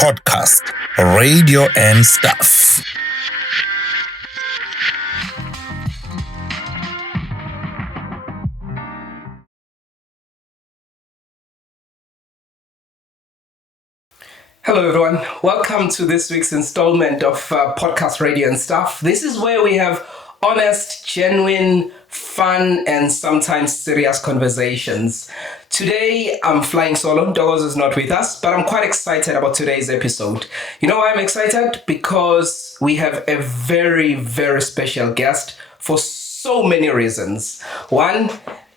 podcast, radio and stuff. Hello everyone, welcome to this week's installment of Podcast Radio and Stuff. This is where we have honest, genuine, fun and sometimes serious conversations. Today I'm flying solo, Doggos is not with us, but I'm quite excited about today's episode. You know why I'm excited? Because we have a very, very special guest for so many reasons. One,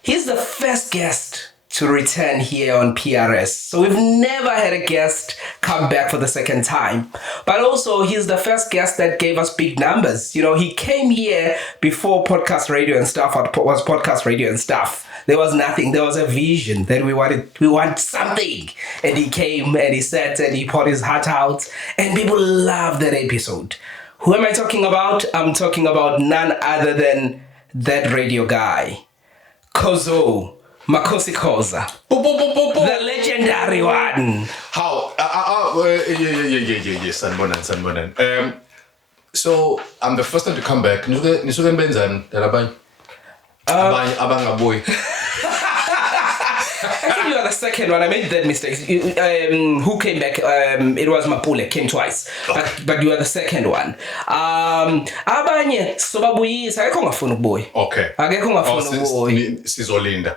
he's the first guest to return here on PRS. So we've never had a guest come back for the second time. But also, he's the first guest that gave us big numbers. You know, he came here before Podcast Radio and Stuff was Podcast Radio and Stuff. There was nothing. There was a vision that we want something. And he came and he sat and he poured his heart out. And people loved that episode. Who am I talking about? I'm talking about none other than that radio guy, Makhosi Khoza. The legendary one. How? Sanbonan. So I'm the first one to come back. Nisuke benzani dalabanye. Abangaboy. I think you are the second one. I made that mistake. Who came back? It was Mapule, came twice. But you are the second one. Abanye sobabuyisa akekho ngafuna ukubuya. Okay. Akekho ngafuna ukubuya. Sizolinda.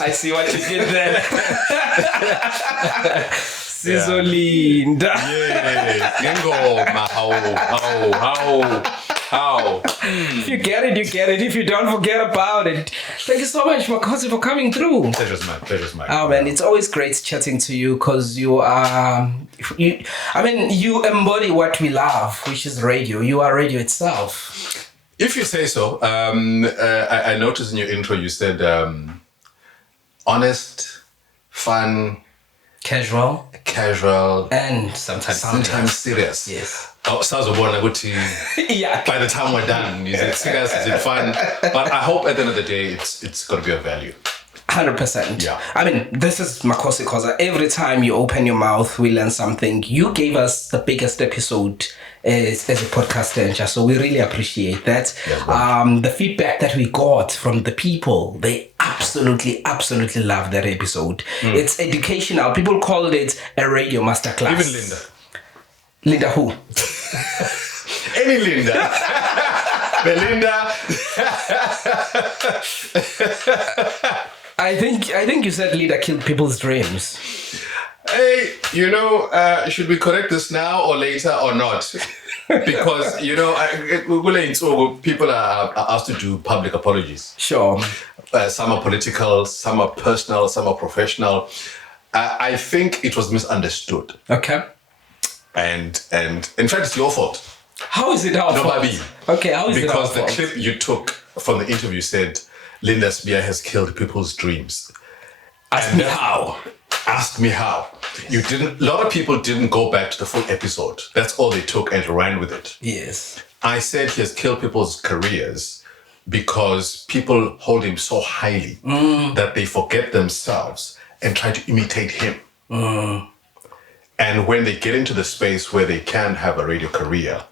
I see what you did there. Sizolinda. Yes. Ngengoma. How? If you get it, you get it. If you don't, forget about it. Thank you so much, Makhosi, for coming through. Pleasure's mine. Oh man, it's always great chatting to you because you embody what we love, which is radio. You are radio itself. If you say so. I noticed in your intro you said honest, fun, casual, and sometimes serious. Yes. Oh, Yeah. By the time we're done, is it serious? Is it fun? But I hope at the end of the day, it's going to be of value. 100%. Yeah. I mean, this is Makhosi Khoza. Every time you open your mouth, we learn something. You gave us the biggest episode as a podcaster, so we really appreciate that. Yeah, the feedback that we got from the people, they absolutely love that episode. It's educational. People called it a radio masterclass. Even Linda. Linda who? Any Linda. Belinda. I think you said Linda killed people's dreams. Hey, should we correct this now or later or not? Because, people are asked to do public apologies. Sure. Some are political, some are personal, some are professional. I think it was misunderstood. Okay. And in fact, it's your fault. How is it our fault? Okay, how is it our fault? Because the clip you took from the interview said, Linda Sibiya has killed people's dreams. Ask me how. Ask me how. A lot of people didn't go back to the full episode. That's all they took and ran with it. Yes. I said he has killed people's careers because people hold him so highly that they forget themselves and try to imitate him. And when they get into the space where they can have a radio career,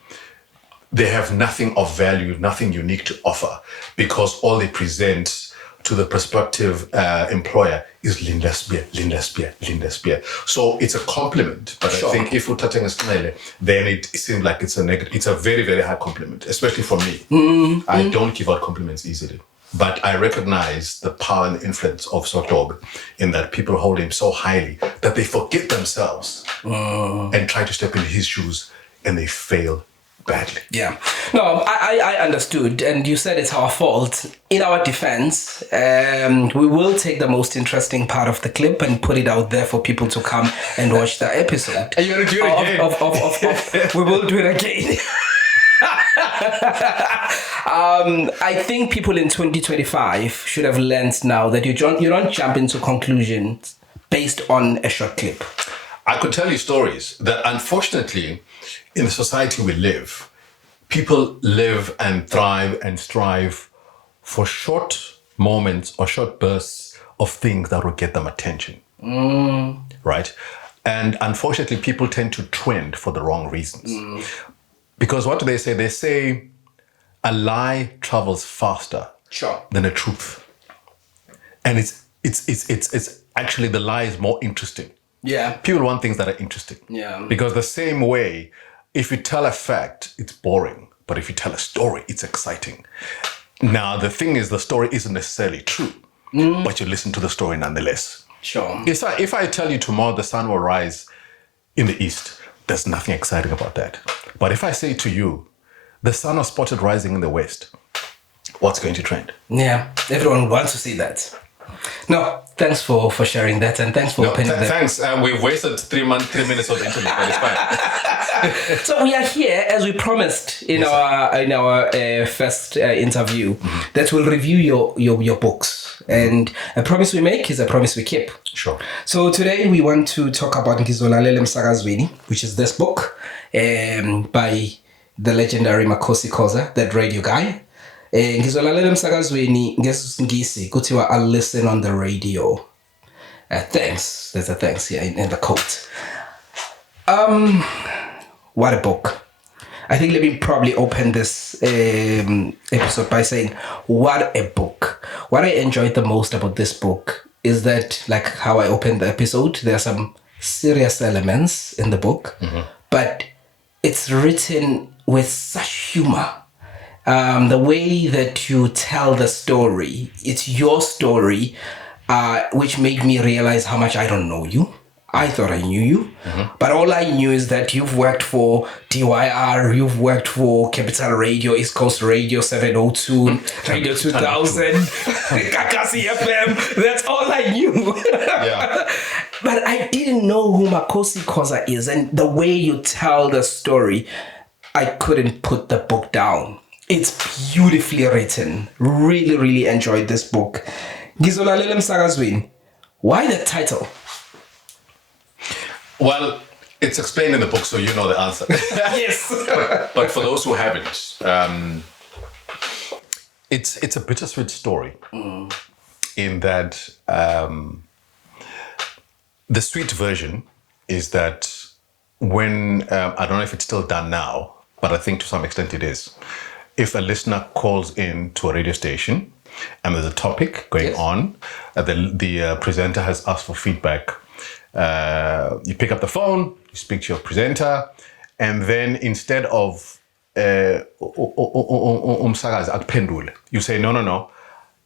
they have nothing of value, nothing unique to offer, because all they present to the prospective employer is Linda Sibiya. So it's a compliment, but sure. I think if we're touching a smile, then it seems like it's a negative. It's a very, very high compliment, especially for me. I don't give out compliments easily. But I recognize the power and the influence of Sotob in that people hold him so highly that they forget themselves and try to step in his shoes and they fail badly. Yeah. No, I understood. And you said it's our fault. In our defense, we will take the most interesting part of the clip and put it out there for people to come and watch the episode. Are you going to do it again? We will do it again. I think people in 2025 should have learned now that you don't jump into conclusions based on a short clip. I could tell you stories that unfortunately in the society we live, people live and thrive and strive for short moments or short bursts of things that will get them attention. Right? And unfortunately, people tend to trend for the wrong reasons. Because what do they say? They say a lie travels faster than a truth. And it's actually, the lie is more interesting. Yeah. People want things that are interesting. Yeah. Because the same way, if you tell a fact, it's boring. But if you tell a story, it's exciting. Now, the thing is, the story isn't necessarily true, but you listen to the story nonetheless. Sure. If I tell you tomorrow the sun will rise in the east, there's nothing exciting about that. But if I say to you, the sun was spotted rising in the west, what's going to trend? Yeah, everyone wants to see that. No, thanks for sharing that, and thanks for opening that. Thanks. We've wasted 3 minutes of the internet, but it's fine. So we are here, as we promised in our first interview, that we'll review your books. And a promise we make is a promise we keep. Sure. So today we want to talk about Ngizolalela Emsakazweni, which is this book by the legendary Makhosi Khoza, that radio guy. Ngizolalela Emsakazweni ngesingisi kuthiwa I'll listen on the radio. Thanks. There's a thanks here in the quote. What a book. I think let me probably open this episode by saying, what a book. What I enjoyed the most about this book is that, like how I opened the episode, there are some serious elements in the book, but it's written with such humor. The way that you tell the story, it's your story, which made me realize how much I don't know you. I thought I knew you, but all I knew is that you've worked for DYR, you've worked for Capital Radio, East Coast Radio 702, Radio 2000, Kakasi FM. That's all I knew. Yeah. But I didn't know who Makhosi Khoza is, and the way you tell the story, I couldn't put the book down. It's beautifully written. Really, really enjoyed this book. Ngizolalela Emsakazweni. Why the title? Well, it's explained in the book, so you know the answer. Yes. But for those who haven't, it's a bittersweet story in that the sweet version is that when, I don't know if it's still done now, but I think to some extent it is. If a listener calls in to a radio station and there's a topic going on, the presenter has asked for feedback, you pick up the phone, you speak to your presenter, and then instead of umsakazi akuphendule, you say no,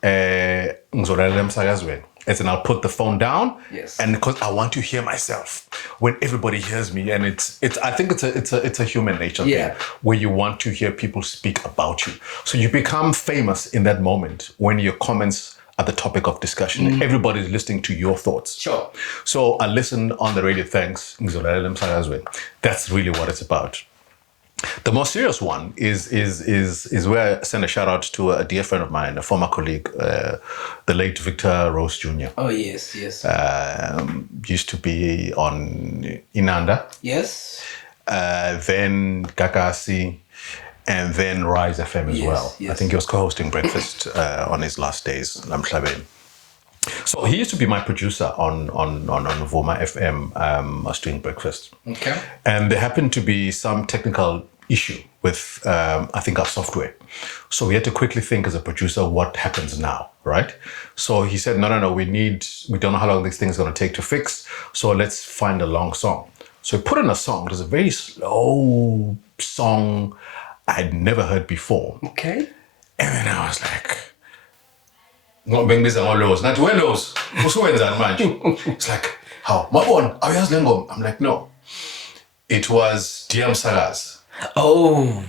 Ngizolalela Emsakazweni. As in, I'll put the phone down, and because I want to hear myself when everybody hears me, and it's I think it's a human nature thing where you want to hear people speak about you. So you become famous in that moment when your comments are the topic of discussion. Everybody's listening to your thoughts. Sure. So I listened on the radio. Thanks, Ngizolalela Emsakazweni. That's really what it's about. The more serious one is where I send a shout out to a dear friend of mine, a former colleague, the late Victor Rose Jr. Oh, yes. Used to be on Inanda. Yes. Then Gagasi, and then Rise FM as well. Yes. I think he was co-hosting Breakfast on his last days. So he used to be my producer on Vuma FM. I was doing Breakfast. Okay. And there happened to be some technical issue with, I think, our software. So we had to quickly think as a producer, what happens now, right? So he said, no, we don't know how long this thing is going to take to fix. So let's find a long song. So he put in a song. It was a very slow song I'd never heard before. Okay. And then I was like, it's like, how? I'm like, no. It was DM Sagas. Oh.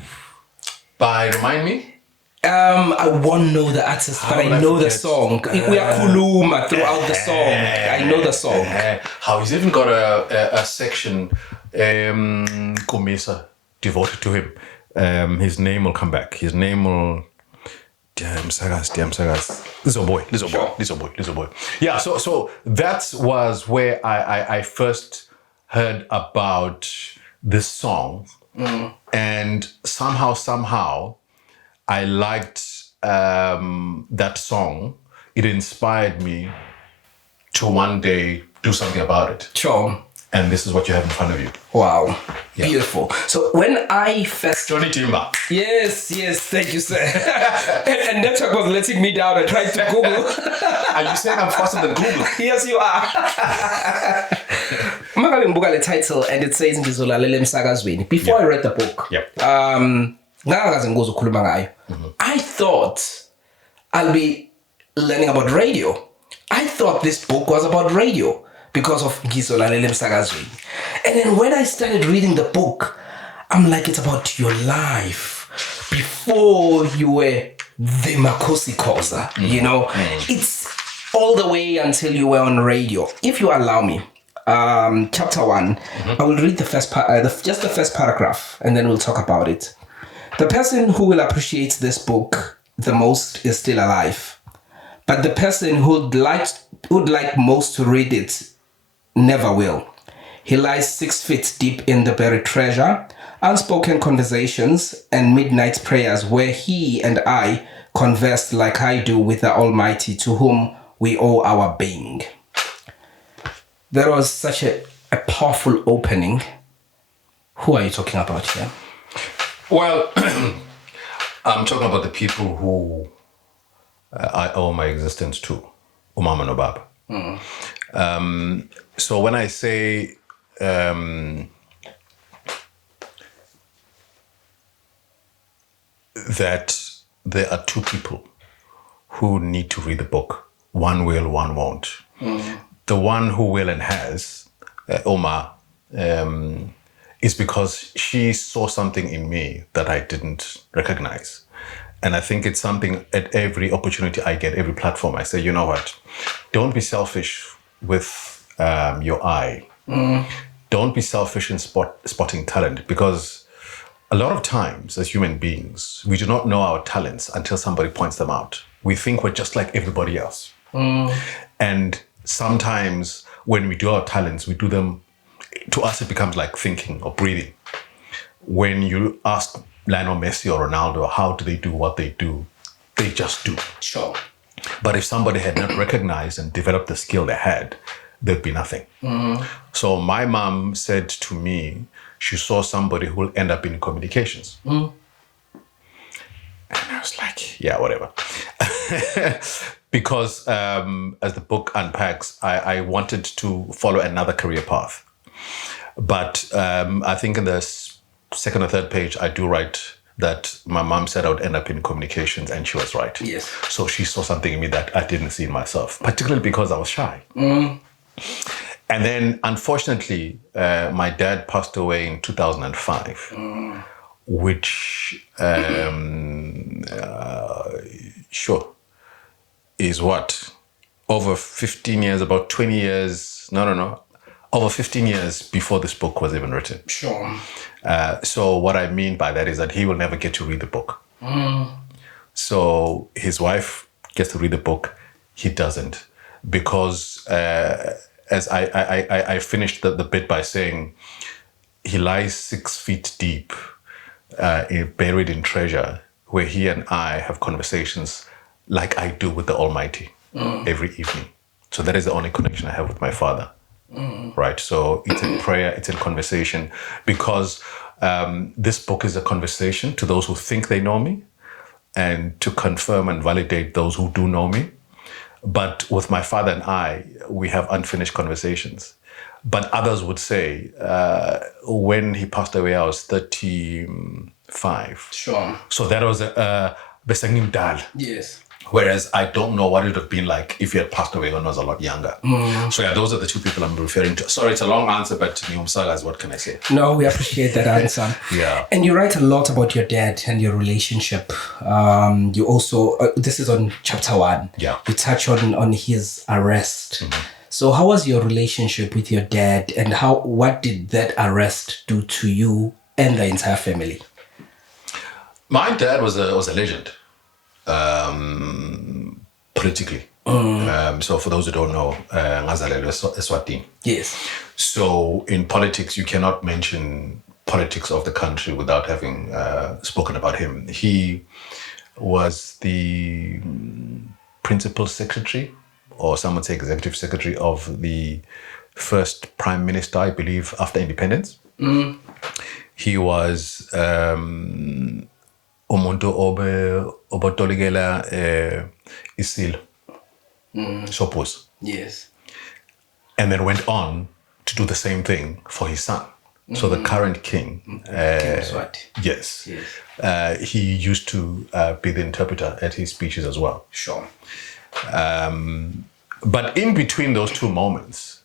By, remind me? I won't know the artist, but I know the song. We are kuluma throughout the song. I know the song. How he's even got a section, Kumisa, devoted to him. His name will come back. His name will... DM Sagas. Little boy. Yeah, so that was where I first heard about this song. And somehow, I liked that song. It inspired me to one day do something about it. Sure. And this is what you have in front of you. Wow. Yeah. Beautiful. So when I first... Johnny Timber. Yes, thank you, sir. and network was letting me down. I tried to Google. Are you saying I'm faster than Google? Yes, you are. Makabe ngibuka le title and it says Ngizolalela Emsakazweni. Before I read the book, ngakaze ngibuze ukukhuluma ngayo. I thought I'll be learning about radio. I thought this book was about radio because of Ngizolalela Emsakazweni. And then when I started reading the book, I'm like, it's about your life before you were the Makhosi Khoza, you know? It's all the way until you were on radio. If you allow me, chapter 1, I will read the first part, just the first paragraph, and then we'll talk about it. The person who will appreciate this book the most is still alive, but the person who'd like most to read it never will. He lies 6 feet deep in the buried treasure, unspoken conversations, and midnight prayers where he and I conversed like I do with the Almighty to whom we owe our being. That was such a powerful opening. Who are you talking about here? Well, I'm talking about the people who I owe my existence to, Umama no Baba. So when I say that there are two people who need to read the book, one will, one won't. The one who will and has, Oma, is because she saw something in me that I didn't recognize. And I think it's something at every opportunity I get, every platform, I say, you know what, don't be selfish with your eye. Don't be selfish in spotting talent, because a lot of times as human beings, we do not know our talents until somebody points them out. We think we're just like everybody else. And sometimes when we do our talents, we do them, to us it becomes like thinking or breathing. When you ask Lionel Messi or Ronaldo, how do they do what they do? They just do. Sure. But if somebody had not recognized and developed the skill they had, there'd be nothing. So my mom said to me, she saw somebody who will end up in communications. And I was like, yeah, whatever. Because as the book unpacks, I wanted to follow another career path. But I think in the second or third page, I do write that my mom said I would end up in communications, and she was right. Yes. So she saw something in me that I didn't see in myself, particularly because I was shy. And then, unfortunately, my dad passed away in 2005, which, is what? Over 15 years, about 20 years, over 15 years before this book was even written. Sure. So what I mean by that is that he will never get to read the book. So his wife gets to read the book, he doesn't. Because as I finished the bit by saying, he lies 6 feet deep, buried in treasure, where he and I have conversations like I do with the Almighty every evening. So that is the only connection I have with my father. Right? So it's in prayer, it's in conversation, because this book is a conversation to those who think they know me and to confirm and validate those who do know me. But with my father and I, we have unfinished conversations. But others would say, when he passed away, I was 35. Sure. So that was Besangim Dal. Yes. Whereas I don't know what it would have been like if he had passed away when I was a lot younger. So yeah, those are the two people I'm referring to. Sorry, it's a long answer, but Umsagas, what can I say? No, we appreciate that answer. Yeah. And you write a lot about your dad and your relationship. You also, this is on chapter 1. Yeah. You touch on his arrest. So how was your relationship with your dad, and what did that arrest do to you and the entire family? My dad was a legend. Politically. So for those who don't know, Ngizolalela Emsakazweni. Yes. So in politics, you cannot mention politics of the country without having spoken about him. He was the principal secretary, or some would say executive secretary, of the first prime minister, I believe, after independence. He was umuntu obotolikela isilo sophuzo. Yes. And then went on to do the same thing for his son. So the current king, King Mswati. yes, he used to be the interpreter at his speeches as well. Sure. But in between those two moments,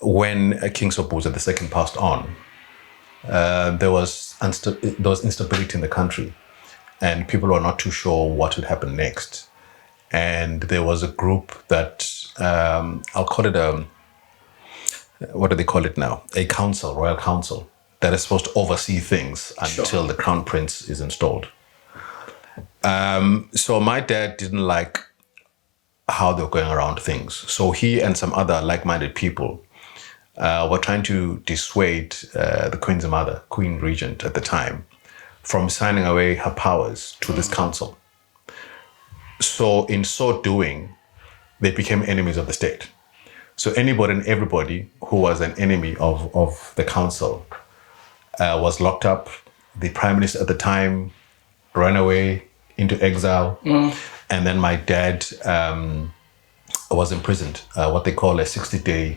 when King Sobhuza II passed on, there was instability in the country, and people were not too sure what would happen next. And there was a group that I'll call it what do they call it now? A council, royal council, that is supposed to oversee things until the crown prince is installed. So my dad didn't like how they were going around things. So he and some other like-minded people were trying to dissuade the Queen's mother, Queen Regent at the time, from signing away her powers to this council. So in so doing, they became enemies of the state. So anybody and everybody who was an enemy of the council was locked up. The prime minister at the time ran away into exile. And then my dad was imprisoned, what they call a 60-day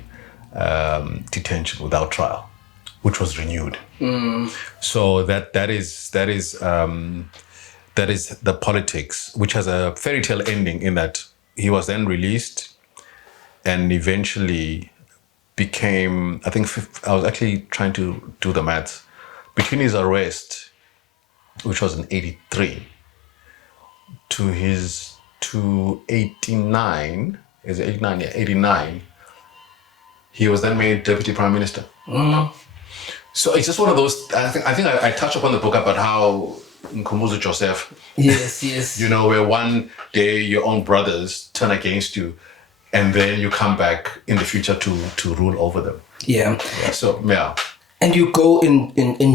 detention without trial, which was renewed. So that is the politics, which has a fairy tale ending in that he was then released and eventually became, I think, I was actually trying to do the maths, between his arrest, which was in 83, to 89, is it 89? Yeah, 89, he was then made deputy prime minister. So it's just one of those, I think I touched upon the book about how Nkumuzu Joseph, Yes. you know, where one day your own brothers turn against you, and then you come back in the future to rule over them. Yeah. So, yeah. And you go in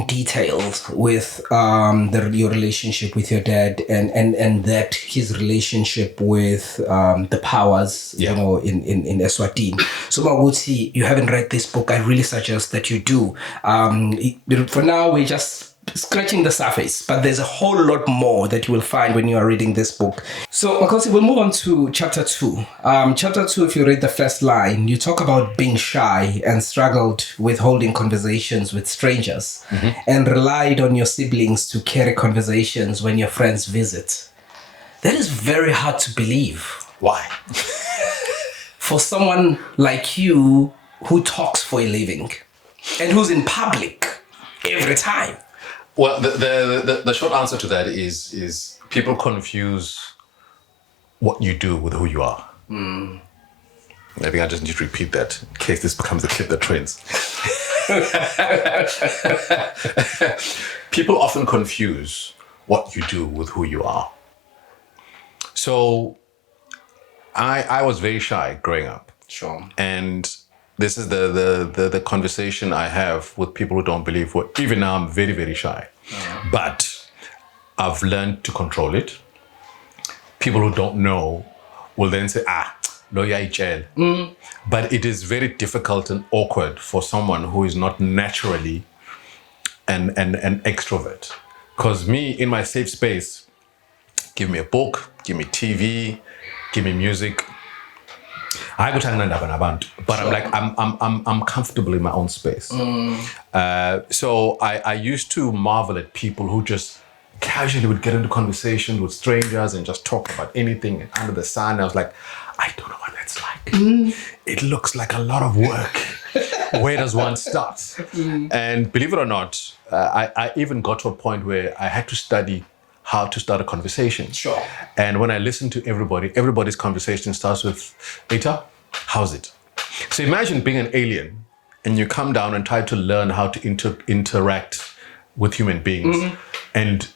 details with your relationship with your dad and that his relationship with the powers, you know, in Eswatini. So Maguti, you haven't read this book. I really suggest that you do. For now, we're just scratching the surface, but there's a whole lot more that you will find when you are reading this book. So Makhosi, we'll move on to chapter 2. Chapter 2, if you read the first line, you talk about being shy and struggled with holding conversations with strangers and relied on your siblings to carry conversations when your friends visit. That is very hard to believe. Why? For someone like you who talks for a living and who's in public every time. Well, the short answer to that is people confuse what you do with who you are. I think I just need to repeat that in case this becomes a clip that trends. People often confuse what you do with who you are. So I was very shy growing up. Sure. And this is the conversation I have with people who don't believe what, even now I'm very, very shy. But I've learned to control it. People who don't know will then say, lawyer HL. But it is very difficult and awkward for someone who is not naturally an extrovert. Because me, in my safe space, give me a book, give me TV, give me music. I go but I'm like, I'm comfortable in my own space. So I used to marvel at people who just casually would get into conversation with strangers and just talk about anything under the sun. I was like, I don't know what that's like. It looks like a lot of work. Where does one start? And believe it or not, I even got to a point where I had to study how to start a conversation. Sure. And when I listen to everybody's conversation starts with, Eta, how's it? So imagine being an alien and you come down and try to learn how to interact with human beings. And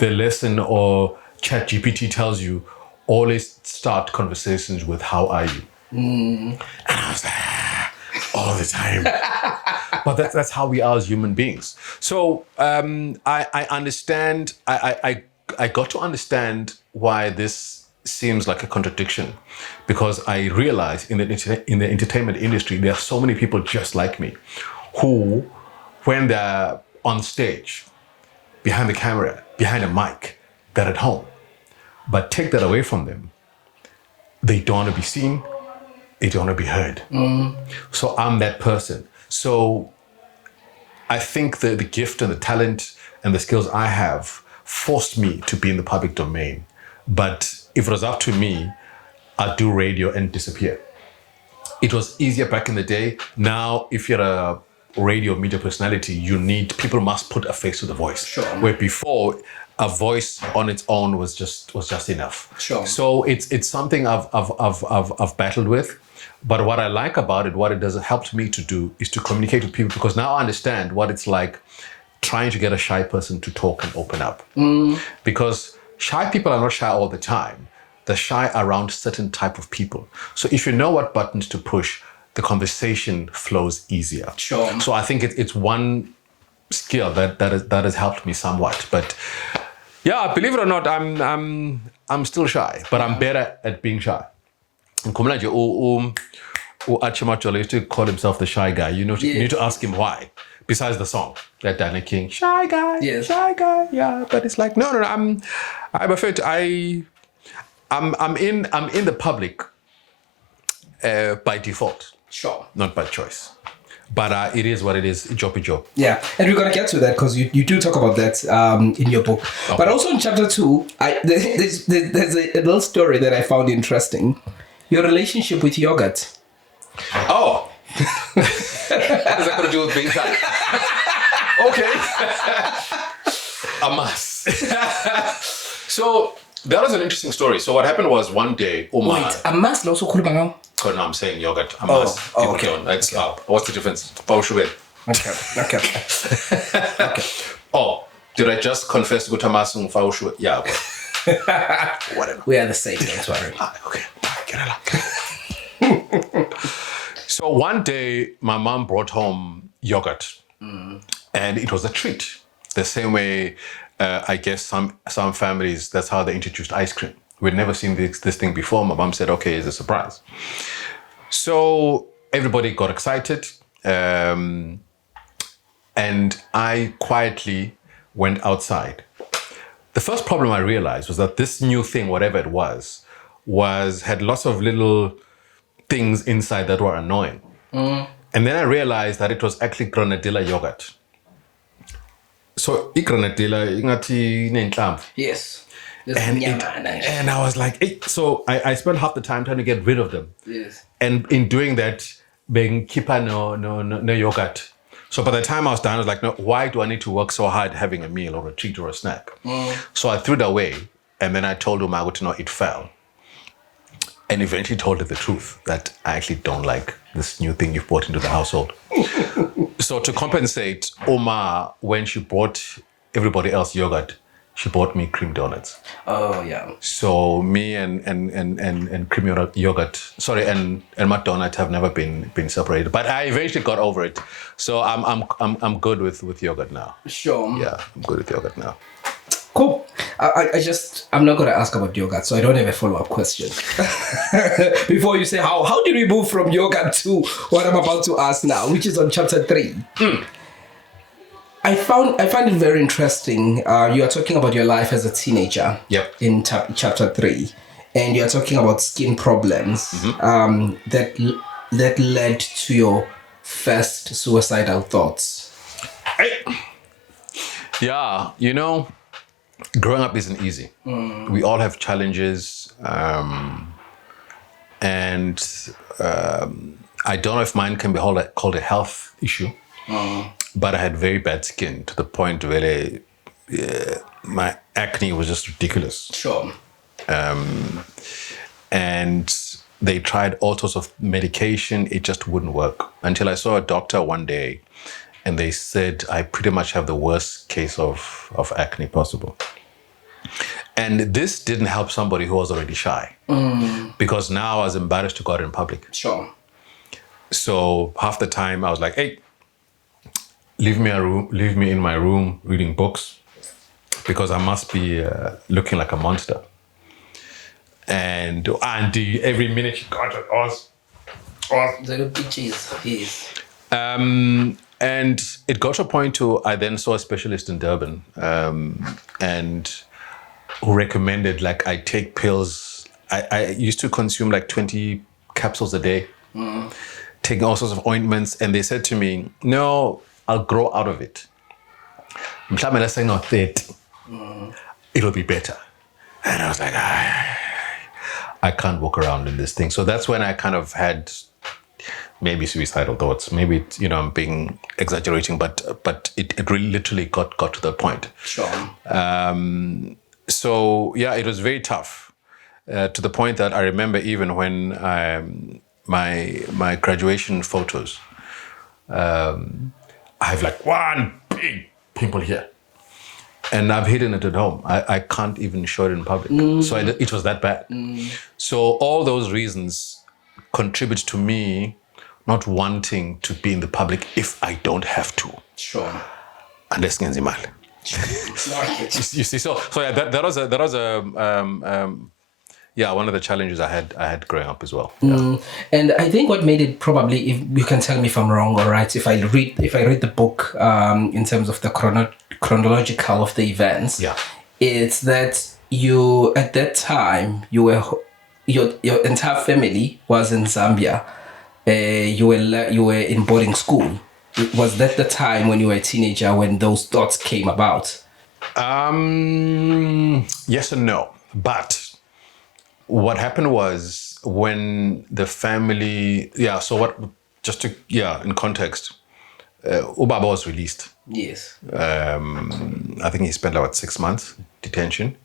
the lesson or ChatGPT tells you, always start conversations with, how are you? And I was like, all the time. But that's how we are as human beings. So I understand, I got to understand why this seems like a contradiction, because I realize in the entertainment industry, there are so many people just like me who, when they're on stage, behind the camera, behind a mic, they're at home. But take that away from them. They don't want to be seen. They don't want to be heard. So I'm that person. So I think the gift and the talent and the skills I have forced me to be in the public domain. But if it was up to me, I'd do radio and disappear. It was easier back in the day. Now, if you're a radio media personality, people must put a face to the voice. Sure. Where before, a voice on its own was just enough. Sure. So it's something I've battled with. But what I like about it, what it does help me to do, is to communicate with people, because now I understand what it's like trying to get a shy person to talk and open up. Because shy people are not shy all the time. They're shy around certain type of people. So if you know what buttons to push, the conversation flows easier. Sure. So I think it's one skill that has helped me somewhat. But yeah, believe it or not, I'm still shy, but I'm better at being shy. Achimacholo used to call himself the shy guy. You need to ask him why. Besides the song, that Danny King, shy guy, yes. Shy guy, yeah. But it's like no. I'm afraid I'm in the public by default. Sure. Not by choice. But it is what it is. Job. Yeah, and we're gonna get to that because you do talk about that in your book. Okay. But also in chapter 2, there's a little story that I found interesting. Your relationship with yogurt. Oh. What is that got to do with being shy? Okay. A must. So that was an interesting story. So what happened was one day, Omar. Wait, a must also called no, I'm saying yogurt. A must. Okay. Don't. That's what's the difference? Okay. Oh, did I just confess to Tamasung Faushu? Yeah. Whatever. We are the same. Don't worry. Okay. Get along. So one day, my mom brought home yogurt, and it was a treat. The same way, I guess some families, that's how they introduced ice cream. We'd never seen this thing before. My mom said, "Okay, it's a surprise." So everybody got excited, and I quietly went outside. The first problem I realized was that this new thing, whatever it was had lots of little things inside that were annoying. And then I realized that it was actually granadilla yogurt. So granadilla, yes. And I was like, hey. So I spent half the time trying to get rid of them. Yes. And in doing that, being kipa no yogurt. So by the time I was done, I was like, no, why do I need to work so hard having a meal or a treat or a snack? So I threw it away, and then I told Umago to not eat fell. And eventually told her the truth that I actually don't like this new thing you've brought into the household. So to compensate, Oma, when she bought everybody else yogurt, she bought me cream donuts. Oh yeah. So me and cream yogurt, and my donut have never been separated. But I eventually got over it. So I'm good with yogurt now. Sure. Yeah, I'm good with yogurt now. Cool. I'm not going to ask about yogurt, so I don't have a follow-up question. Before you say, how did we move from yogurt to what I'm about to ask now, which is on chapter 3? I find it very interesting. You are talking about your life as a teenager. Yep. In chapter 3. And you are talking about skin problems that led to your first suicidal thoughts. Yeah, growing up isn't easy. We all have challenges, and I don't know if mine can be called a health issue, but I had very bad skin to the point where my acne was just ridiculous. Sure. And they tried all sorts of medication. It just wouldn't work until I saw a doctor one day, and they said I pretty much have the worst case of acne possible. And this didn't help somebody who was already shy, because now I was embarrassed to go out in public. Sure. So half the time I was like, hey, leave me in my room reading books, because I must be looking like a monster. And Auntie, every minute she got us. Little bitches, yes. And it got to a point to, I then saw a specialist in Durban, and who recommended like I take pills. I used to consume like 20 capsules a day, taking all sorts of ointments, and they said to me, no, I'll grow out of it. Mhlawumbe let's say not 30. It'll be better. And I was like, I can't walk around in this thing. So that's when I kind of had maybe suicidal thoughts. Maybe I'm being exaggerating, but it really literally got to that point. Sure. So yeah, it was very tough, to the point that I remember even when my graduation photos, I have like one big pimple here, and I've hidden it at home. I can't even show it in public. So it was that bad. So all those reasons contribute to me not wanting to be in the public if I don't have to. Sure. Unless ngenza imali. You see, so yeah, that was one of the challenges I had growing up as well. Yeah. And I think what made it, probably, if you can tell me if I'm wrong, all right, if I read the book in terms of the chronological of the events, it's that you, at that time, your entire family was in Zambia. You were in boarding school. Was that the time when you were a teenager when those thoughts came about? Yes and no. But what happened was when the family, in context, Ubaba was released. Yes. I think he spent about 6 months detention.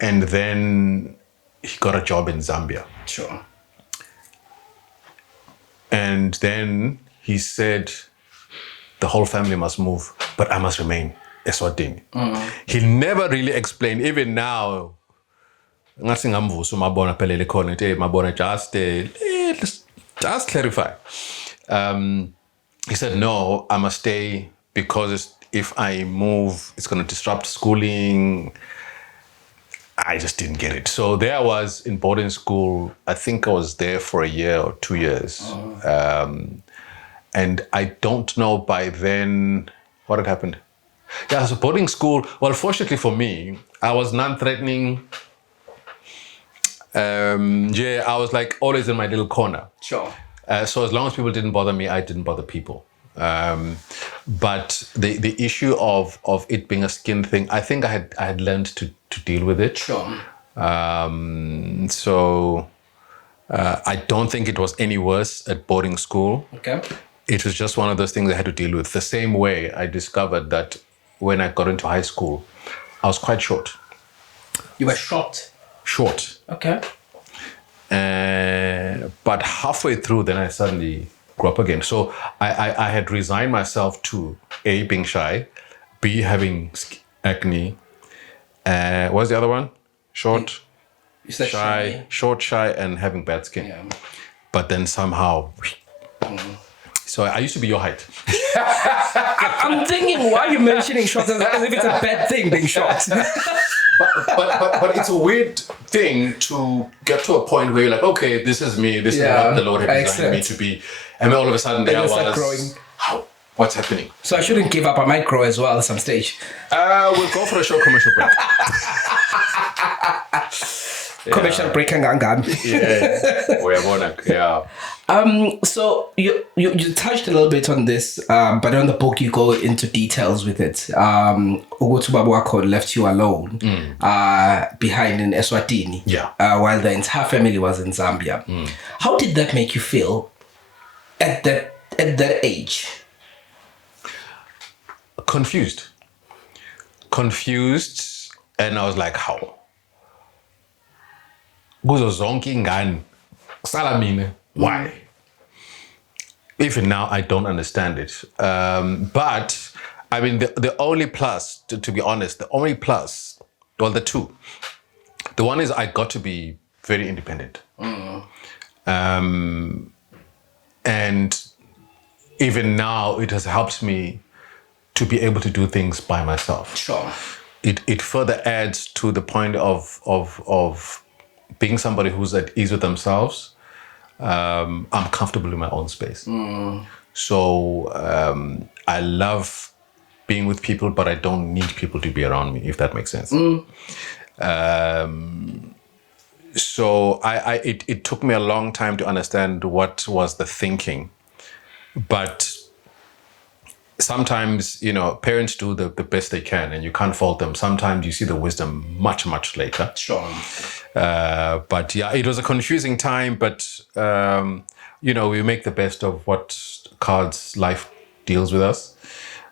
And then he got a job in Zambia. Sure. And then he said, the whole family must move, but I must remain Eswatini. He never really explained, even now, just clarify. He said, no, I must stay because if I move, it's going to disrupt schooling. I just didn't get it. So there I was in boarding school. I think I was there for a year or 2 years. And I don't know by then what had happened. Yeah, so boarding school, well, fortunately for me, I was non-threatening. I was like always in my little corner. Sure. So as long as people didn't bother me, I didn't bother people. But the issue of it being a skin thing, I think I had learned to deal with it. Sure. So I don't think it was any worse at boarding school. Okay. It was just one of those things I had to deal with. The same way I discovered that when I got into high school, I was quite short. You were short? Short. Okay. But halfway through, then I suddenly grew up again. So I had resigned myself to A, being shy, B, having acne. What's the other one? Short, shy, short, shy, and having bad skin. Yeah. But then somehow... So I used to be your height. I'm thinking, why are you mentioning short as if it's a bad thing being short? but it's a weird thing to get to a point where you're like, okay, this is me. This is what the Lord had designed me to be. And then all of a sudden there I was growing. How? What's happening? So I shouldn't give up. I might grow as well at some stage. We'll go for a short commercial break. Commercial break and gangan. Yeah. So you touched a little bit on this, but on the book you go into details with it. Ugutu Babuako left you alone behind in Eswatini, while the entire family was in Zambia. How did that make you feel at that age? Confused, and I was like, how? Kuzo zonke ingane kusala mina. Why? Even now, I don't understand it. But I mean, the only plus, to be honest, the only plus, well, the two. The one is I got to be very independent. And even now, it has helped me to be able to do things by myself. Sure. It further adds to the point of being somebody who's at ease with themselves, I'm comfortable in my own space. So I love being with people, but I don't need people to be around me, if that makes sense. So it took me a long time to understand what was the thinking. But sometimes, parents do the best they can and you can't fault them. Sometimes you see the wisdom much, much later. Sure. But yeah, it was a confusing time, but, we make the best of what cards life deals with us.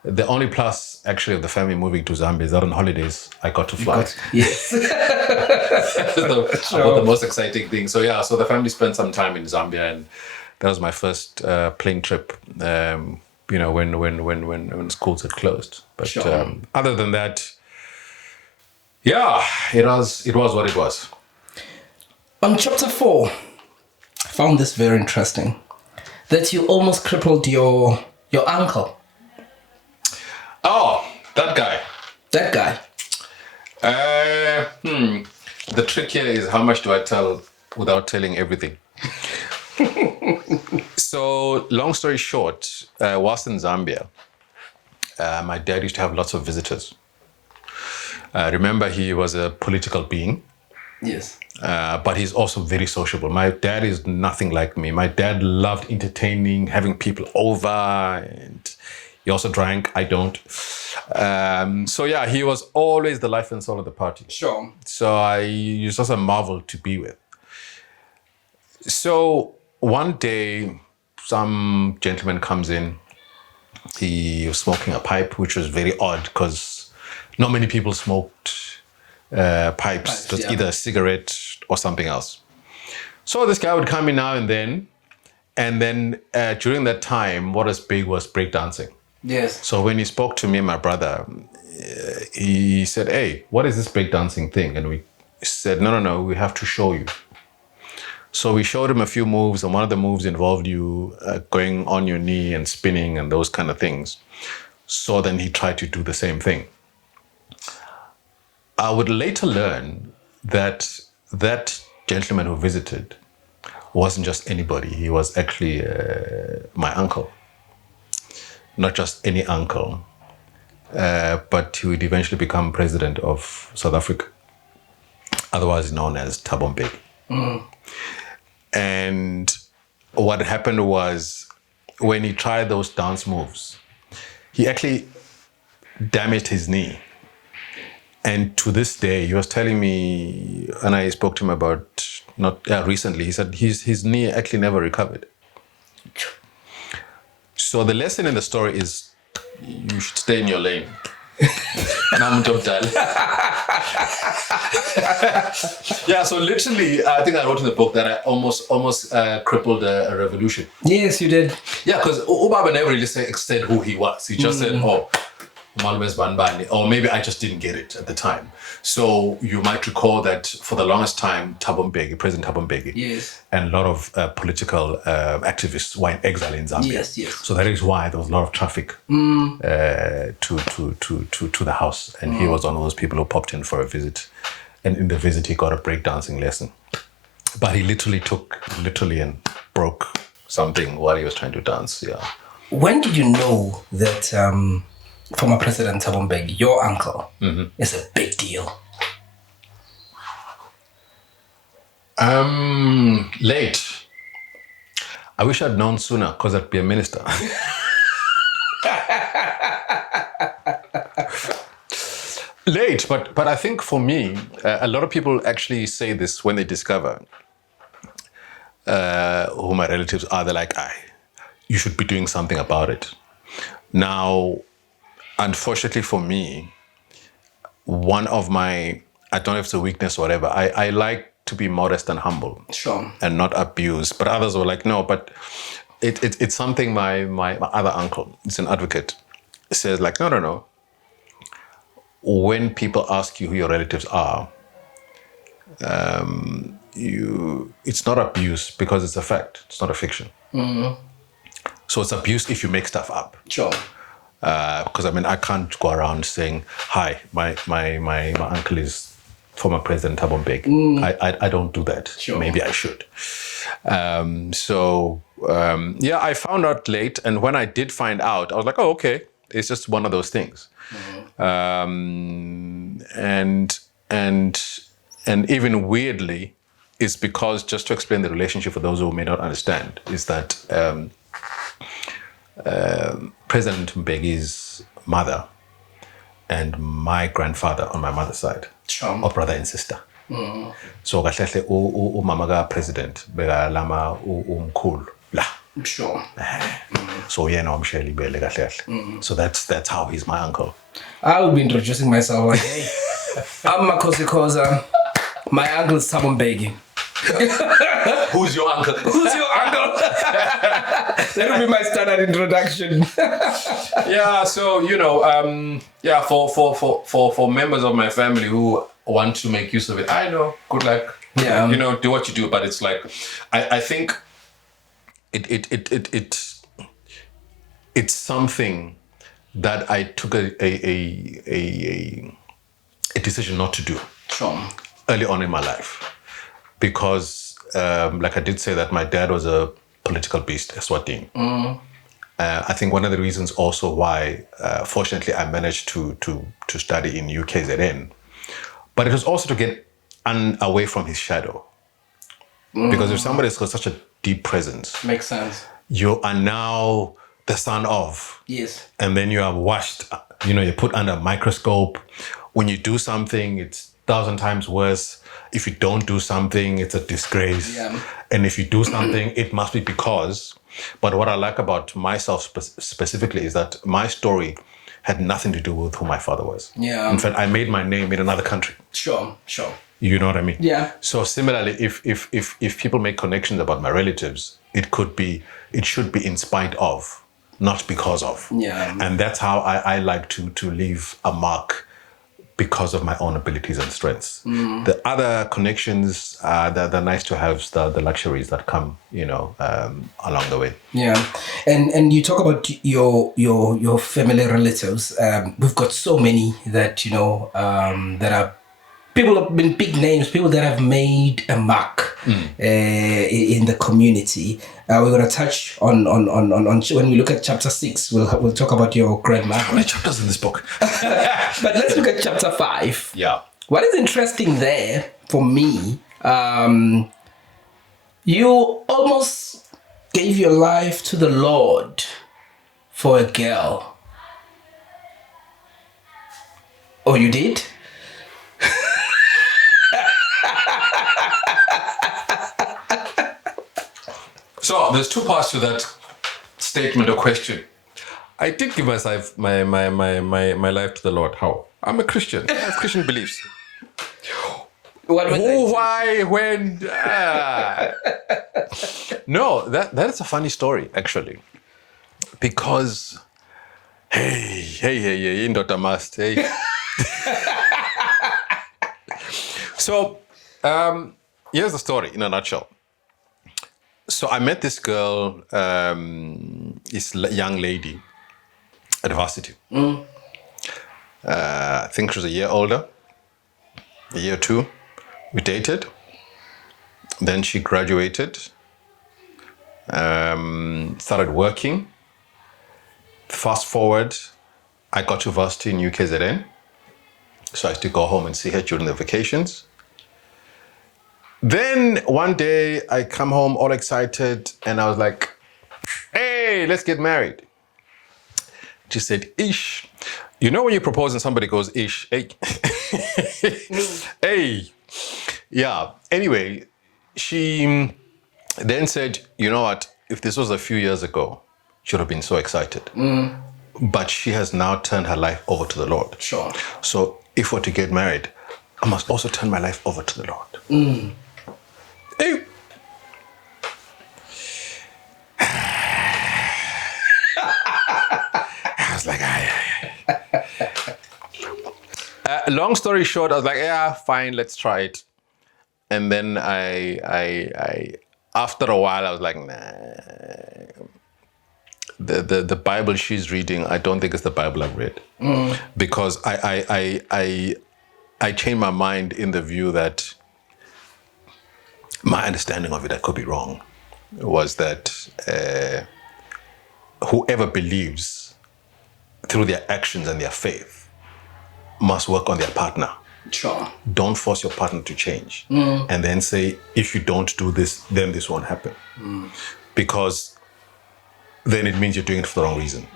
The only plus, actually, of the family moving to Zambia is that on holidays, I got to fly. Yes. The most exciting thing. So yeah, so the family spent some time in Zambia, and that was my first plane trip. When schools had closed. But other than that, yeah, it was what it was. On chapter 4, I found this very interesting. That you almost crippled your uncle. Oh, that guy. That guy. The trick here is how much do I tell without telling everything? So, long story short, whilst in Zambia, my dad used to have lots of visitors. Remember, he was a political being. Yes. But he's also very sociable. My dad is nothing like me. My dad loved entertaining, having people over, and he also drank. I don't. So yeah, he was always the life and soul of the party. Sure. So he was just a marvel to be with. So one day, some gentleman comes in. He was smoking a pipe, which was very odd because not many people smoked pipes. It was either a cigarette or something else. So this guy would come in now and then during that time, what was big was breakdancing. Yes. So when he spoke to me and my brother, he said, "Hey, what is this breakdancing thing?" And we said, no, we have to show you. So we showed him a few moves, and one of the moves involved you going on your knee and spinning and those kind of things. So then he tried to do the same thing. I would later learn that that gentleman who visited wasn't just anybody. He was actually my uncle. Not just any uncle, but he would eventually become president of South Africa, otherwise known as Thabo Mbeki. And what happened was, when he tried those dance moves, he actually damaged his knee. And to this day, he was telling me, and I spoke to him about recently, he said his knee actually never recovered. So the lesson in the story is you should stay in your lane. Yeah, so literally, I think I wrote in the book that I almost crippled a revolution. Yes, you did. Yeah, because Obama never really said who he was. He just said, "Oh, Malume's Banbani," or maybe I just didn't get it at the time. So you might recall that for the longest time, President Thabo Mbeki, yes, and a lot of political activists were in exile in Zambia. Yes. So that is why there was a lot of traffic to the house, and he was one of those people who popped in for a visit, and in the visit he got a breakdancing lesson. But he literally and broke something while he was trying to dance. Yeah. When did you know that? Former President Thabo Mbeki, your uncle, is a big deal? Late. I wish I'd known sooner, because I'd be a minister. Late, but I think for me, a lot of people actually say this when they discover who my relatives are. They're like, you should be doing something about it. Now, unfortunately for me, one of my, I don't know if it's a weakness or whatever, I like to be modest and humble. Sure. And not abuse. But others were like, no, but it's something my other uncle, he's an advocate, says like, no. When people ask you who your relatives are, it's not abuse because it's a fact. It's not a fiction. So it's abuse if you make stuff up. Sure. Because I can't go around saying, "Hi, my uncle is former President Thabo Mbeki. I don't do that. Sure. Maybe I should. I found out late, and when I did find out, I was like, oh, okay, it's just one of those things. And even weirdly, is because, just to explain the relationship for those who may not understand, is that President Mbeki's mother and my grandfather on my mother's side are brother and sister. So kahle umama ka president beka lama umkhulu la. Sure. So yena umsheli bele kahle. So that's how he's my uncle. I will be introducing myself like, hey, I'm Makhosi Khoza. My uncle is Thabo Mbeki. Who's your uncle? Who's your uncle? That will be my standard introduction. Yeah, so for members of my family who want to make use of it, I know, good luck. Yeah. Do what you do, but it's like I think it's something that I took a decision not to do. Sure. Early on in my life, because like I did say that my dad was a political beast, Eswatini. I think one of the reasons also why, fortunately, I managed to study in UKZN, but it was also to get away from his shadow. Because if somebody's got such a deep presence, Makes sense. you are now the son of. Yes. And then you are washed, you're put under a microscope. When you do something, it's 1,000 times worse. If you don't do something, it's a disgrace. Yeah. And if you do something, it must be because. But what I like about myself specifically is that my story had nothing to do with who my father was. Yeah. In fact, I made my name in another country. Sure. You know what I mean? Yeah. So similarly, if people make connections about my relatives, it should be in spite of, not because of. Yeah. And that's how I like to leave a mark, because of my own abilities and strengths. The other connections, they're nice to have, the luxuries that come, along the way. Yeah, and you talk about your family relatives. We've got so many that that are people have been big names, people that have made a mark in the community. We're going to touch on when we look at chapter 6. We'll talk about your grandma. How many chapters in this book? But let's look at chapter 5. Yeah. What is interesting there for me, you almost gave your life to the Lord for a girl. Oh, you did? So there's two parts to that statement or question. I did give myself my life to the Lord. How? I'm a Christian. I have Christian beliefs. What was Who, why, when? No, that is a funny story, actually. Because, hey, Dr. Mast, hey. So, here's the story in a nutshell. So I met this girl, this young lady at varsity. I think she was a year older, a year or two. We dated. Then she graduated, started working. Fast forward, I got to varsity in UKZN. So I used to go home and see her during the vacations. Then one day I come home all excited and I was like, hey, let's get married. She said, ish. You know when you propose and somebody goes, ish, hey. Hey. Yeah. Anyway, she then said, you know what? If this was a few years ago, she would have been so excited. But she has now turned her life over to the Lord. Sure. So if we're to get married, I must also turn my life over to the Lord. Hey. I was like, long story short, I was like, yeah, fine, let's try it. And then I after a while, I was like, nah. The Bible she's reading, I don't think it's the Bible I've read. Because I changed my mind in the view that my understanding of it, I could be wrong, was that whoever believes through their actions and their faith must work on their partner. Sure. Don't force your partner to change. And then say, if you don't do this, then this won't happen. Because then it means you're doing it for the wrong reason.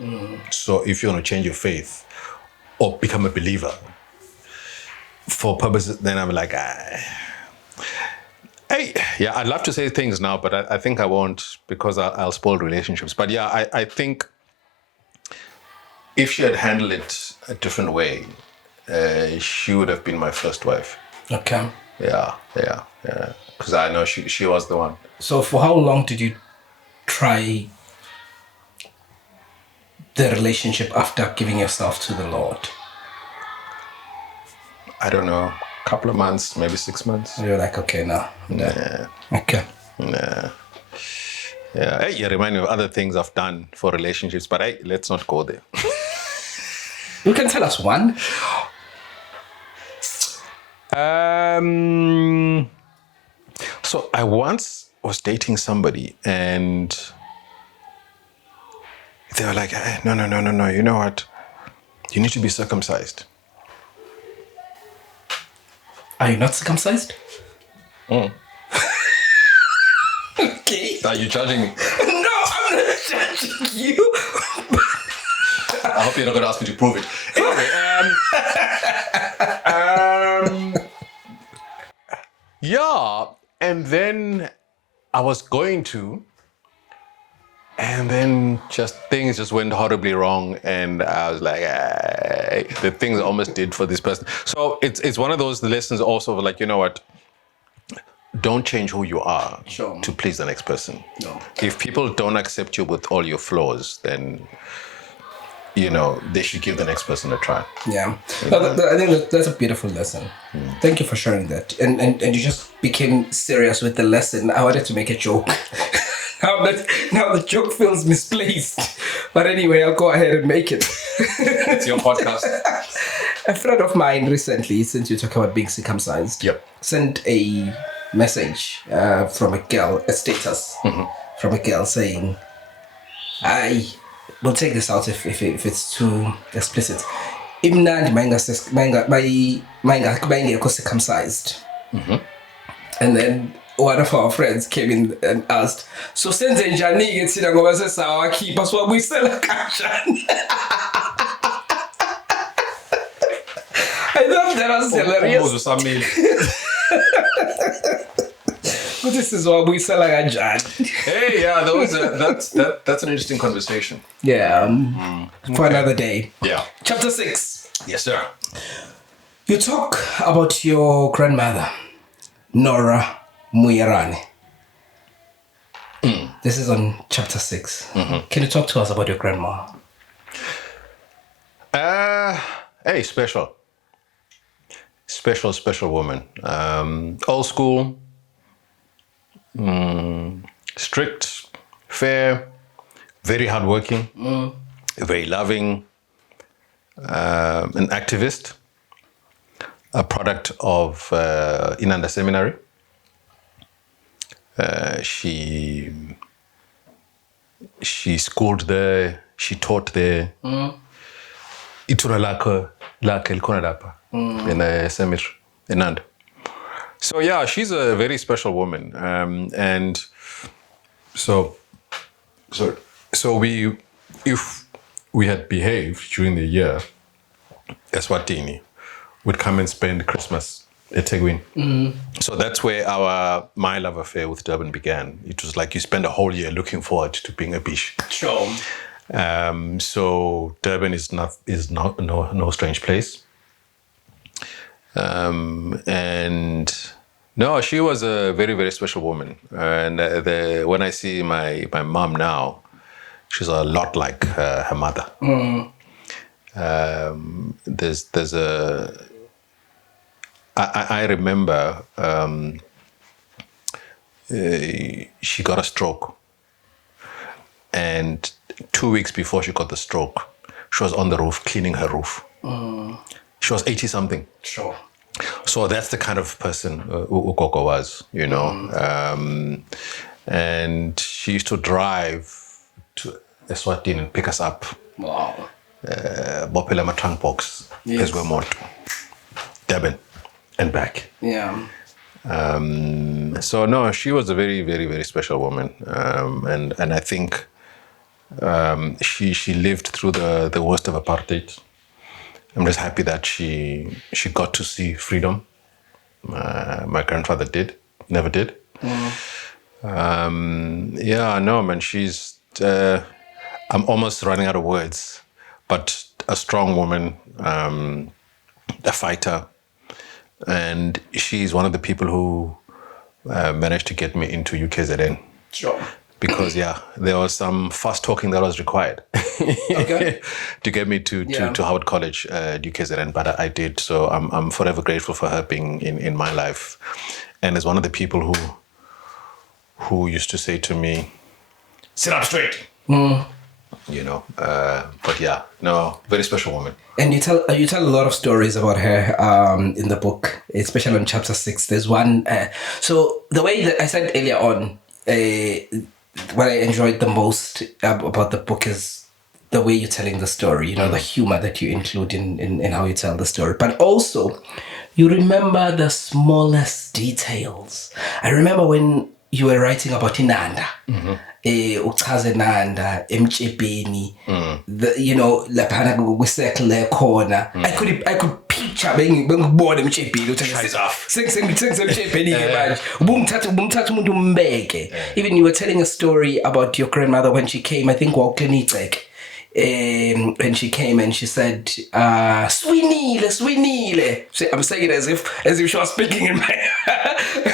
So if you want to change your faith or become a believer, for purposes, then I'm like, hey, yeah, I'd love to say things now, but I think I won't because I'll spoil relationships. But yeah, I think if she had handled it a different way, she would have been my first wife. Okay. Yeah. Because I know she was the one. So for how long did you try the relationship after giving yourself to the Lord? I don't know, a couple of months, maybe 6 months. You're like, okay, now. Yeah. Okay. Yeah. Hey, you remind me of other things I've done for relationships, but hey, let's not go there. You can tell us one. So I once was dating somebody and they were like, hey, no, you know what? You need to be circumcised. Are you not circumcised? Mm. Okay. Are you judging me? No, I'm not judging you. I hope you're not going to ask me to prove it. Anyway, yeah, and then I was going to, and then things just went horribly wrong, and I was like, the things I almost did for this person. So it's one of those lessons also of like, you know what? Don't change who you are to please the next person. No. If people don't accept you with all your flaws, then they should give the next person a try. Yeah. I think that's a beautiful lesson. Thank you for sharing that. And you just became serious with the lesson. I wanted to make a joke. Now the joke feels misplaced. But anyway, I'll go ahead and make it. It's your podcast. A friend of mine recently, since you talk about being circumcised, sent a message from a girl, a status from a girl saying, we'll take this out if it's too explicit. Imnandi mayingekho circumcised. And then one of our friends came in and asked, so senze njani-ke thina ngoba sesawakhipha siwabuyisela kanjani? I thought that was hilarious. This is what we sell Hey, yeah, that's an interesting conversation. Yeah, for another day. Yeah. Chapter 6. Yes, sir. You talk about your grandmother, Nora Muyarani. This is on chapter 6. Can you talk to us about your grandma? Hey, special woman. Old school. Strict, fair, very hardworking, very loving, an activist, a product of Inanda Seminary. She schooled there, she taught there. Itura lake likona lapha in Seminary, Inanda. So yeah, she's a very special woman, and so if we had behaved during the year, Eswatini would come and spend Christmas at Tegwin. So that's where my love affair with Durban began. It was like you spend a whole year looking forward to being a bish. Sure. So Durban is no strange place. And no, she was a very, very special woman. And when I see my mom now, she's a lot like her mother. There's a. I remember she got a stroke, and 2 weeks before she got the stroke, she was on the roof cleaning her roof. She was 80 something. Sure. So that's the kind of person Ugogo was, you know. And she used to drive to Eswatini and pick us up. Wow. Bopelama trunk box, Yes. Peswemoto, Durban, and back. Yeah. So no, she was a very, very, very special woman, and I think she lived through the worst of apartheid. I'm just happy that she got to see freedom. My grandfather never did. Yeah, no, man, she's. I'm almost running out of words, but a strong woman, a fighter, and she's one of the people who managed to get me into UKZN. Sure. Because there was some fast talking that was required Okay. to get me to Howard College, UKZN, but I did. So I'm forever grateful for her being in my life, and as one of the people who used to say to me, "Sit up straight," you know. But yeah, no, very special woman. And you tell a lot of stories about her in the book, especially on chapter 6. There's one. So the way that I said earlier on, what I enjoyed the most about the book is the way you're telling the story. You know, the humor that you include in how you tell the story, but also you remember the smallest details. I remember when you were writing about Inanda. Uchaze Nanda, Emchebeni, you know, laphana kwisekle khona. I could picture being bored Emchebeni. Shies off. Sing Emchebeni ke manje. Ubumthatha umuntu umbeke. Even you were telling a story about your grandmother when she came, I think Waukenicek. When she came and she said, Swinile. So I'm saying it as if she was speaking in my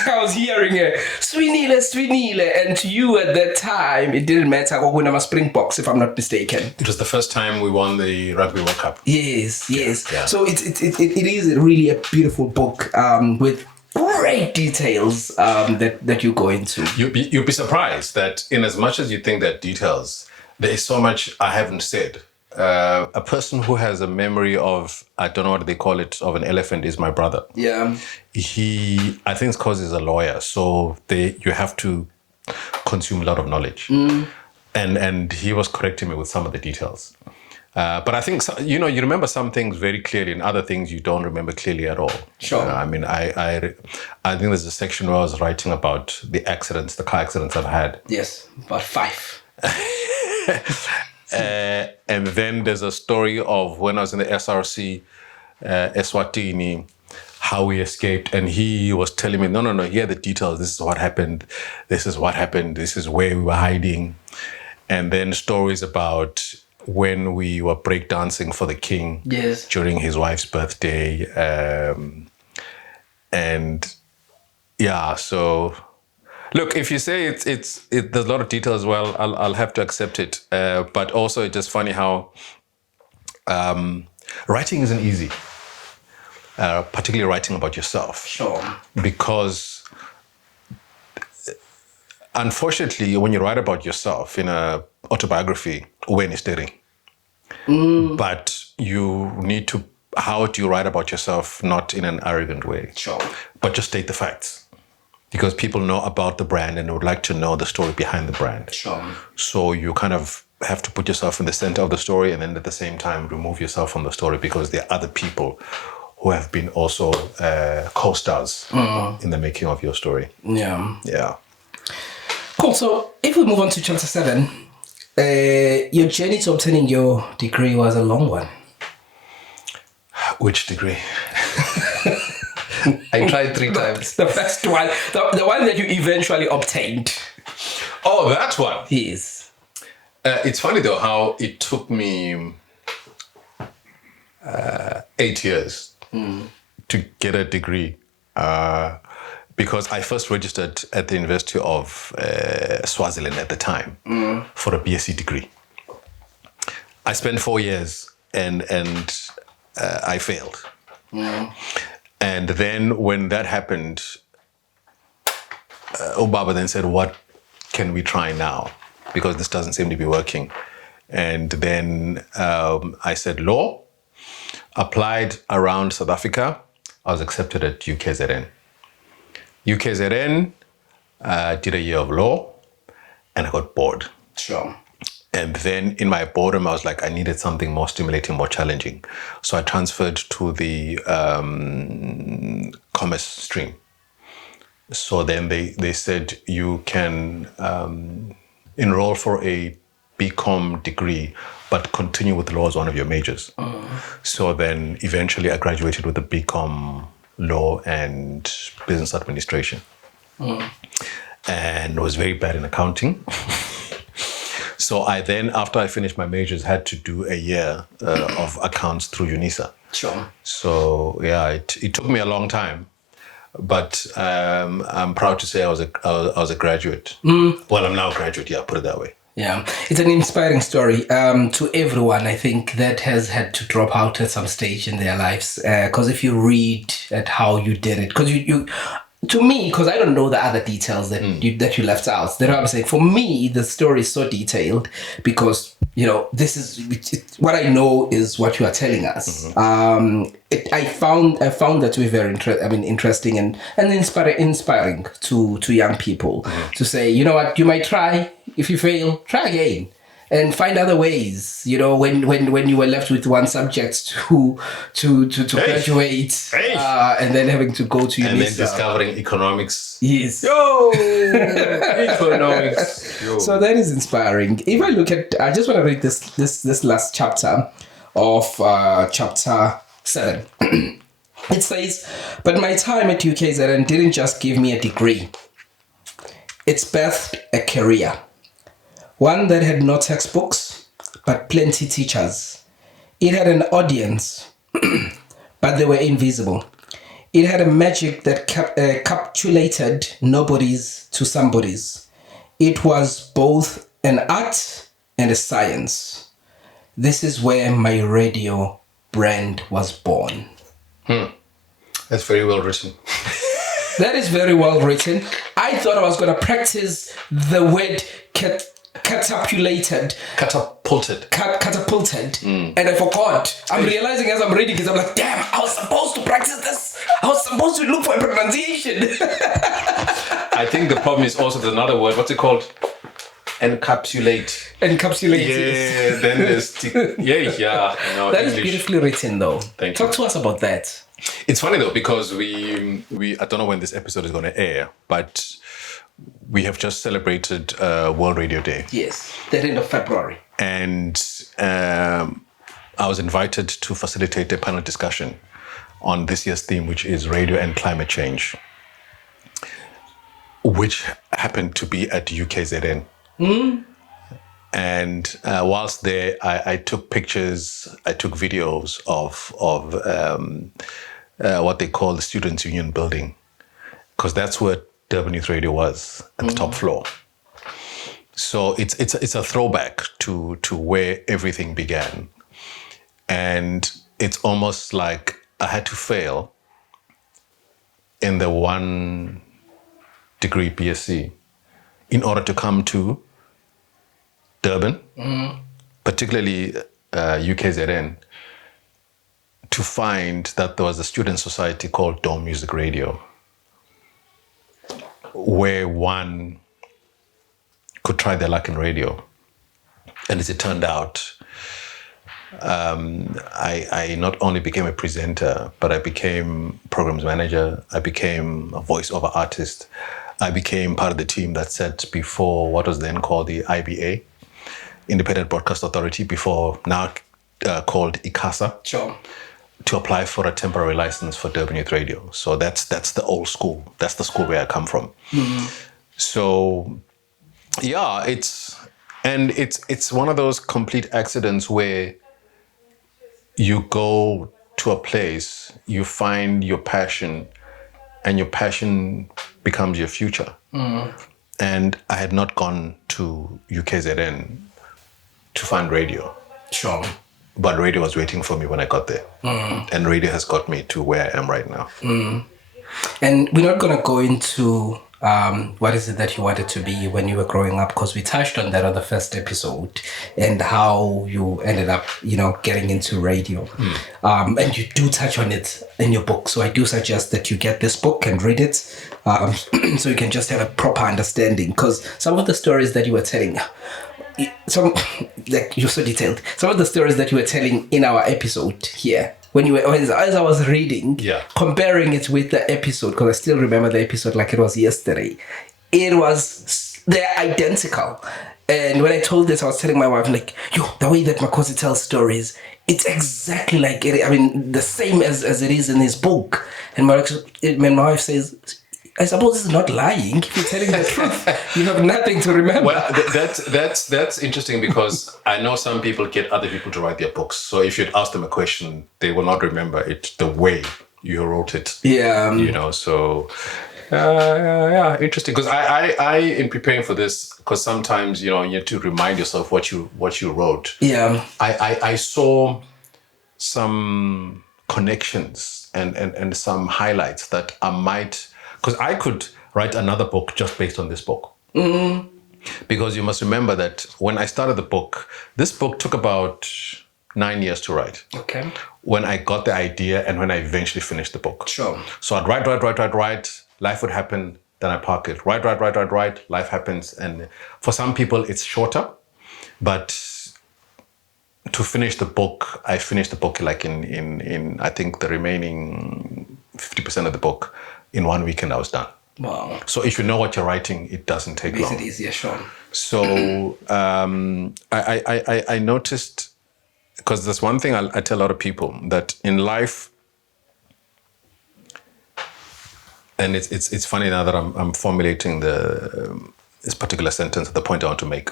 I was hearing her, Swinile. And to you at that time, it didn't matter when I'm a Springboks, if I'm not mistaken. It was the first time we won the Rugby World Cup. Yes. Yeah. So it is really a beautiful book with great details that you go into. You'd be surprised that in as much as you think that details, there is so much I haven't said. A person who has a memory of, I don't know what they call it, of an elephant is my brother. Yeah. I think it's because he's a lawyer, so you have to consume a lot of knowledge. And he was correcting me with some of the details. But I think, you remember some things very clearly and other things you don't remember clearly at all. Sure. I mean, I think there's a section where I was writing about the car accidents I've had. Yes, about 5. And then there's a story of when I was in the SRC, Eswatini, how we escaped. And he was telling me, no, here are the details. This is what happened. This is where we were hiding. And then stories about when we were breakdancing for the king during his wife's birthday. So... Look, if you say there's a lot of detail as well, I'll have to accept it. But also, it's just funny how writing isn't easy, particularly writing about yourself. Sure. Because unfortunately, when you write about yourself in an autobiography, but you need to, how do you write about yourself not in an arrogant way? Sure. But just state the facts. Because people know about the brand and would like to know the story behind the brand. Sure. So you kind of have to put yourself in the center of the story and then at the same time remove yourself from the story because there are other people who have been also co-stars in the making of your story. Yeah. Yeah. Cool. So if we move on to chapter 7, your journey to obtaining your degree was a long one. Which degree? I tried 3 times. The first one, the one that you eventually obtained. Oh, that one. Yes. It's funny though how it took me 8 years to get a degree because I first registered at the University of Swaziland at the time for a BSc degree. I spent 4 years and I failed. And then when that happened, Obaba then said, what can we try now? Because this doesn't seem to be working. And then I said law, applied around South Africa, I was accepted at UKZN. UKZN, did a year of law, and I got bored. Sure. And then in my boredom, I was like, I needed something more stimulating, more challenging. So I transferred to the commerce stream. So then they said you can enroll for a BCom degree, but continue with law as one of your majors. So then eventually I graduated with a BCom law and business administration. And was very bad in accounting. So I then, after I finished my majors, had to do a year of accounts through UNISA. Sure. So yeah, it took me a long time, but I'm proud to say I was a graduate. Well, I'm now a graduate. Yeah, put it that way. Yeah, it's an inspiring story to everyone, I think, that has had to drop out at some stage in their lives. Because if you read at how you did it, because you to me, because I don't know the other details that you left out. That I'm saying, for me, the story is so detailed because this is what I know is what you are telling us. I found that to be very interesting and inspiring to young people to say, you know what, you might try. If you fail, try again. And find other ways, when you were left with one subject to graduate, and then having to go to and UNISA. then discovering economics. Yes. Yo, economics. Yo. So that is inspiring. If I look at, I just want to read this last chapter of chapter 7. It says, "But my time at UKZN didn't just give me a degree. It's birthed a career. One that had no textbooks, but plenty teachers. It had an audience, but they were invisible. It had a magic that capitulated nobodies to somebodies. It was both an art and a science. This is where my radio brand was born." That's very well written. That is very well written. I thought I was going to practice the word catapulted, and I forgot. I'm realizing as I'm reading it, I'm like, damn, I was supposed to practice this. I was supposed to look for a pronunciation. I think the problem is also there's another word. What's it called? Encapsulate. Yeah, then there's yeah. No, that English. is beautifully written, though. Thank you. Talk to us about that. It's funny though because we I don't know when this episode is going to air, but we have just celebrated World Radio Day. Yes, 13th of February. And I was invited to facilitate a panel discussion on this year's theme, which is radio and climate change, which happened to be at UKZN. And whilst there, I took pictures, I took videos of what they call the Students' Union building, because that's where Durban Youth Radio was, at the top floor. So it's a throwback to where everything began. And it's almost like I had to fail in the 1 degree BSc in order to come to Durban, particularly UKZN, to find that there was a student society called Dome Music Radio, where one could try their luck in radio. And as it turned out, I not only became a presenter, but I became programs manager, I became a voiceover artist, I became part of the team that sat before what was then called the IBA, Independent Broadcast Authority, before now called ICASA. Sure. To apply for a temporary license for Durban Youth Radio. So that's the old school. That's the school where I come from. So yeah, it's one of those complete accidents where you go to a place, you find your passion, and your passion becomes your future. And I had not gone to UKZN to find radio. Sure. But radio was waiting for me when I got there. And radio has got me to where I am right now. And we're not going to go into what is it that you wanted to be when you were growing up? Because we touched on that on the first episode and how you ended up, getting into radio. And you do touch on it in your book. So I do suggest that you get this book and read it so you can just have a proper understanding. Because some of the stories that you were telling, you're so detailed. Some of the stories that you were telling in our episode here, as I was reading, comparing it with the episode, because I still remember the episode like it was yesterday, they're identical. And when I told this, I was telling my wife, like, the way that Makhosi tells stories, it's exactly like it. I mean, the same as it is in his book. And my wife says, I suppose it's not lying. If you're telling the truth, you have nothing to remember. Well, that's interesting because I know some people get other people to write their books. So if you'd ask them a question, they will not remember it the way you wrote it. Yeah. So interesting. Because I in preparing for this, because sometimes you need to remind yourself what you wrote. Yeah. I saw some connections and some highlights that I might. Because I could write another book just based on this book. Mm-hmm. Because you must remember that when I started the book, this book took about 9 years to write. Okay. When I got the idea and when I eventually finished the book. Sure. So I'd write, life would happen, then I park it. Write, life happens. And for some people, it's shorter. But to finish the book, I finished the book like in I think the remaining 50% of the book. In 1 weekend, I was done. Wow. So if you know what you're writing, it doesn't take long. Makes it easier, sure. So I noticed, because there's one thing I tell a lot of people, that in life, and it's funny now that I'm formulating this particular sentence, the point I want to make.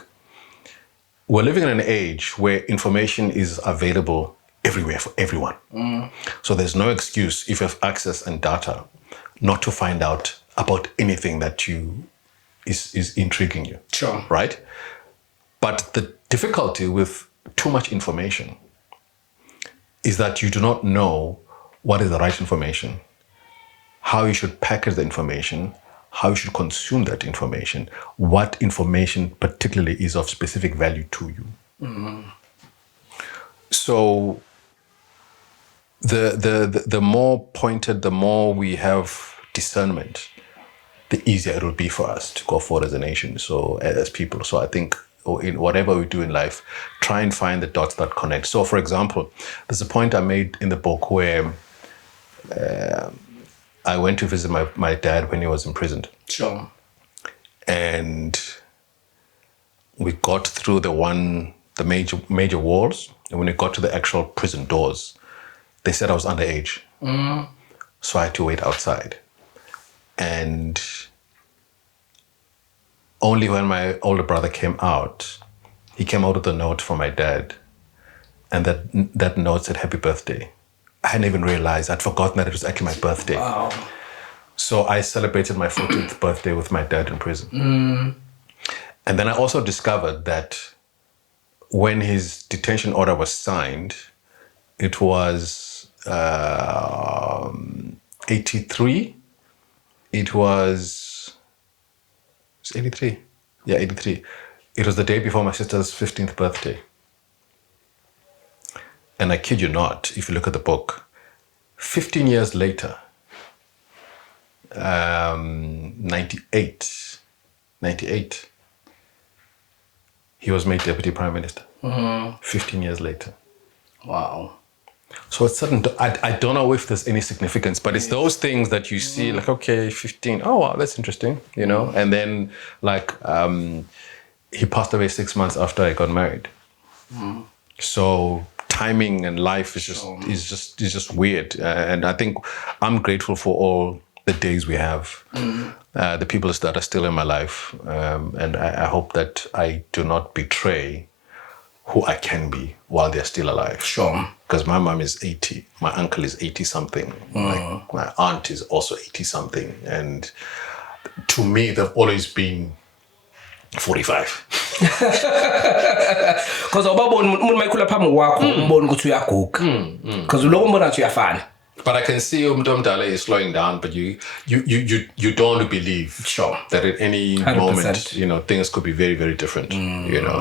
We're living in an age where information is available everywhere for everyone. So there's no excuse if you have access and data not to find out about anything that is intriguing you. Sure. Right? But the difficulty with too much information is that you do not know what is the right information, how you should package the information, how you should consume that information, what information particularly is of specific value to you. Mm-hmm. So the more pointed, the more we have discernment, the easier it will be for us to go forward as a nation, so as people. So I think in whatever we do in life, try and find the dots that connect. So for example, there's a point I made in the book where I went to visit my dad when he was imprisoned. Sure. And we got through the major walls, and when we got to the actual prison doors, they said I was underage. Mm. So I had to wait outside. And only when my older brother came out, he came out with a note from my dad. And that note said, "Happy birthday." I hadn't even realized. I'd forgotten that it was actually my birthday. Wow. So I celebrated my 14th birthday with my dad in prison. Mm. And then I also discovered that when his detention order was signed, it was 83. It was 83. Yeah, 83. It was the day before my sister's 15th birthday. And I kid you not, if you look at the book, 15 years later, 98, he was made deputy prime minister. Mm-hmm. 15 years later. Wow. So it's certain. I don't know if there's any significance, but it's those things that you see, like, okay, 15. Oh, wow, that's interesting, And then, like, he passed away 6 months after I got married. Mm. So timing and life is just weird, and I think I'm grateful for all the days we have, the people that are still in my life, and I hope that I do not betray who I can be while they're still alive. Sure. Because my mom is 80, my uncle is 80-something, my aunt is also 80-something, and to me, they've always been 45. Because ubabona umuntu mayikhula phambi kwakho umbona ukuthi uyaguga. Because uloko umbona ukuthi uyafana. But I can see Umdala is slowing down, but you don't believe that at any 100%. Moment, things could be very, very different,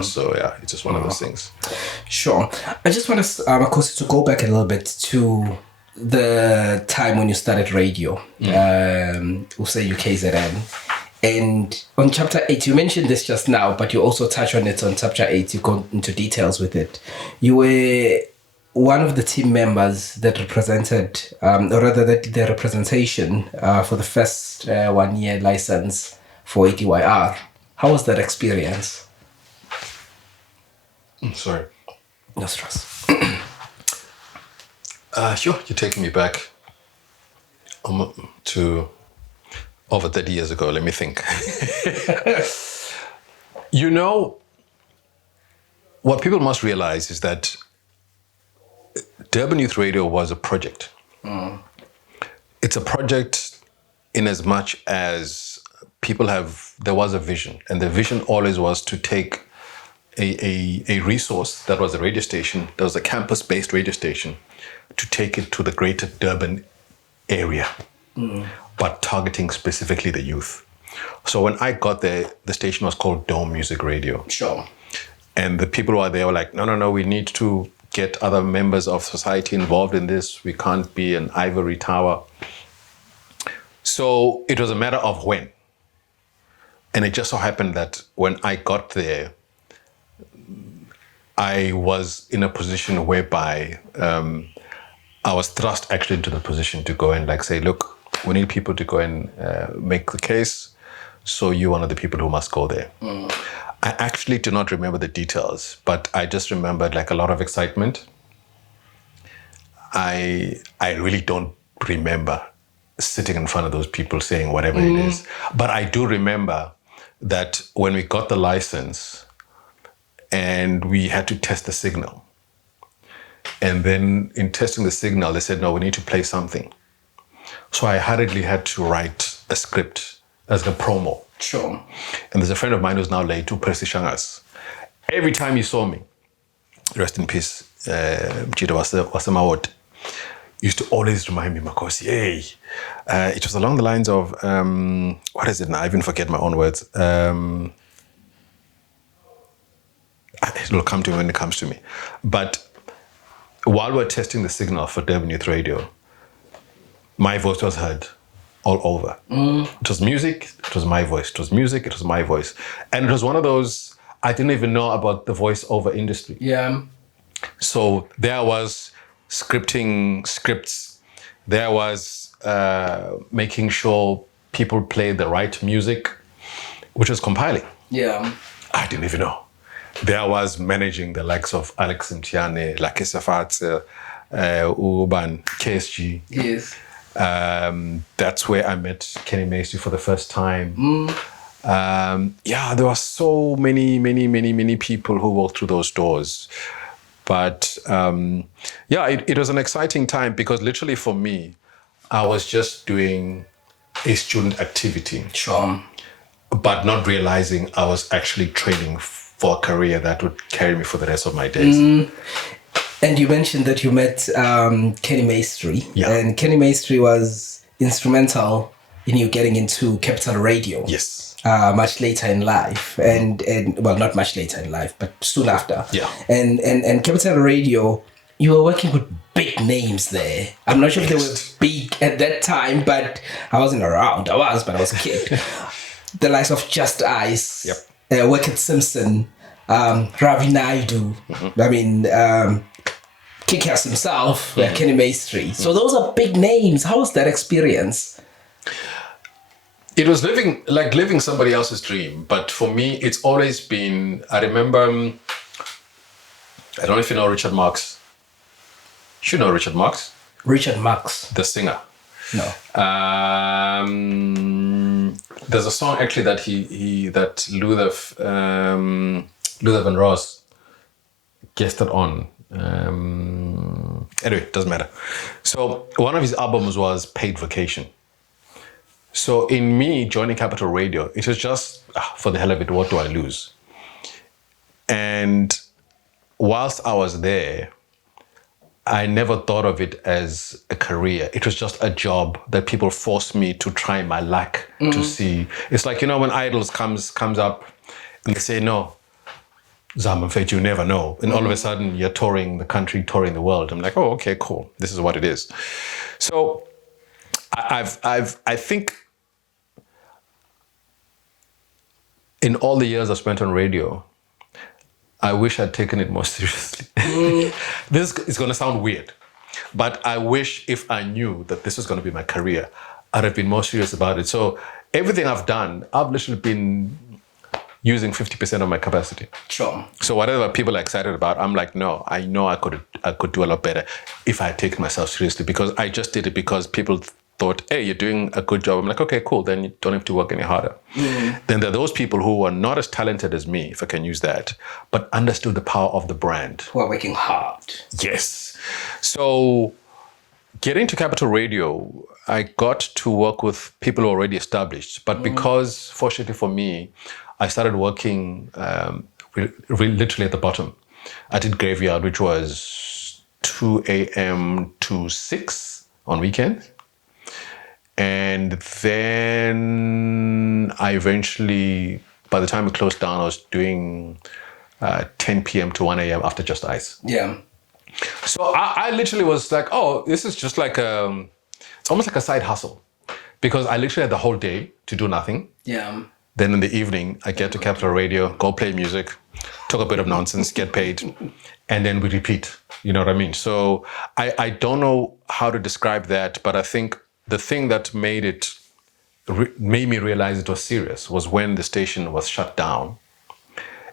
So yeah, it's just one of those things. Sure. I just want to, Makhosi, to go back a little bit to the time when you started radio, we'll say UKZN. And on chapter 8, you mentioned this just now, but you also touch on it on chapter 8. You go into details with it. You were one of the team members that represented, or rather the representation for the first 1 year license for ADYR. How was that experience? Sorry. No stress. Sure, you're taking me back to over 30 years ago. Let me think. What people must realize is that Durban Youth Radio was a project. It's a project in as much as there was a vision, and the vision always was to take a resource that was a radio station, that was a campus-based radio station, to take it to the greater Durban area, but targeting specifically the youth. So when I got there, the station was called Dome Music Radio. Sure. And the people who are there were like, no, we need to get other members of society involved in this. We can't be an ivory tower. So it was a matter of when. And it just so happened that when I got there, I was in a position whereby I was thrust actually into the position to go and say, look, we need people to go and make the case. So you're one of the people who must go there. I actually do not remember the details, but I just remembered a lot of excitement. I really don't remember sitting in front of those people saying whatever it is. But I do remember that when we got the license and we had to test the signal. And then in testing the signal, they said, no, we need to play something. So I hurriedly had to write a script as a promo. Sure. And there's a friend of mine who's now late, Percy Shangas. Every time he saw me, rest in peace, Mchida Wasamawot, used to always remind me, Makhosi, hey. It was along the lines of, what is it now? I even forget my own words. It'll come to me when it comes to me. But while we're testing the signal for Durban Youth Radio, my voice was heard all over. It was music, it was my voice. It was music, it was my voice. And it was one of those, I didn't even know about the voiceover industry. Yeah. So there was scripting scripts. There was making sure people played the right music, which was compiling. Yeah. I didn't even know. There was managing the likes of Alex Mtiane, Lakisa Fatse, Uban, KSG. Yes. That's where I met Kenny Maistry for the first time. There were so many people who walked through those doors. But it was an exciting time because literally for me, I was just doing a student activity. Sure. But not realizing I was actually training for a career that would carry me for the rest of my days. And you mentioned that you met Kenny Maistry. Yeah. And Kenny Maistry was instrumental in you getting into Capital Radio. Yes. Much later in life. And well, not much later in life, but soon after. Yeah. And Capital Radio, you were working with big names there. I'm not sure if they were big at that time, but I wasn't around. I was a kid. The likes of Just-Ice. Yep. Wicked Simpson, Ravi Naidu, I mean, Kick-Ass himself, Kenny Maistry. So those are big names. How was that experience? It was living somebody else's dream. But for me, it's always been, I remember, I don't know if you know Richard Marx. You should know Richard Marx. Richard Marx. The singer. No. There's a song actually that Luther Van Ross guested on. Anyway, doesn't matter. So one of his albums was Paid Vacation. So in me joining Capital Radio, it was just, for the hell of it, what do I lose? And whilst I was there, I never thought of it as a career. It was just a job that people forced me to try my luck to see. It's like, when Idols comes up and they say, no, Zam, in fact, you never know. And all of a sudden you're touring the country, touring the world. I'm like, oh, okay, cool. This is what it is. So I think in all the years I've spent on radio, I wish I'd taken it more seriously. This is going to sound weird, but I wish if I knew that this was going to be my career, I'd have been more serious about it. So everything I've done, I've literally been using 50% of my capacity. Sure. So whatever people are excited about, I'm like, no, I know I could do a lot better if I had taken myself seriously, because I just did it because people thought, hey, you're doing a good job. I'm like, okay, cool. Then you don't have to work any harder. Then there are those people who are not as talented as me, if I can use that, but understood the power of the brand. Who are working hard. Yes. So getting to Capital Radio, I got to work with people already established. But because, fortunately for me, I started working literally at the bottom. I did graveyard, which was 2 a.m. to 6 on weekends. And then I eventually, by the time it closed down, I was doing 10 p.m. to 1 a.m. after Just-Ice. Yeah. So I literally was like, oh, this is just like it's almost like a side hustle, because I literally had the whole day to do nothing. Yeah. Then in the evening, I get to Capital Radio, go play music, talk a bit of nonsense, get paid, and then we repeat. You know what I mean? So I don't know how to describe that, but I think the thing that made me realize it was serious was when the station was shut down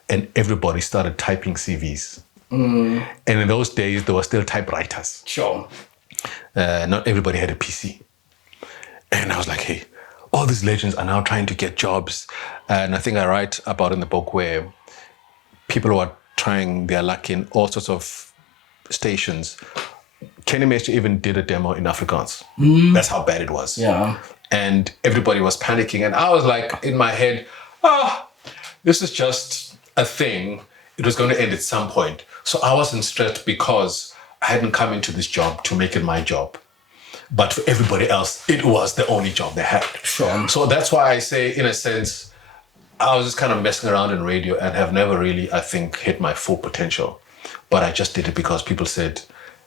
and everybody started typing CVs. And in those days, there were still typewriters. Sure. Not everybody had a PC. And I was like, hey, all these legends are now trying to get jobs. And I think I write about in the book where people who are trying their luck in all sorts of stations. Kenny Maistry even did a demo in Afrikaans. That's how bad it was. Yeah. And everybody was panicking. And I was like, in my head, this is just a thing. It was going to end at some point. So I wasn't stressed because I hadn't come into this job to make it my job. But for everybody else, it was the only job they had. Sure. So that's why I say, in a sense, I was just kind of messing around in radio and have never really, I think, hit my full potential. But I just did it because people said,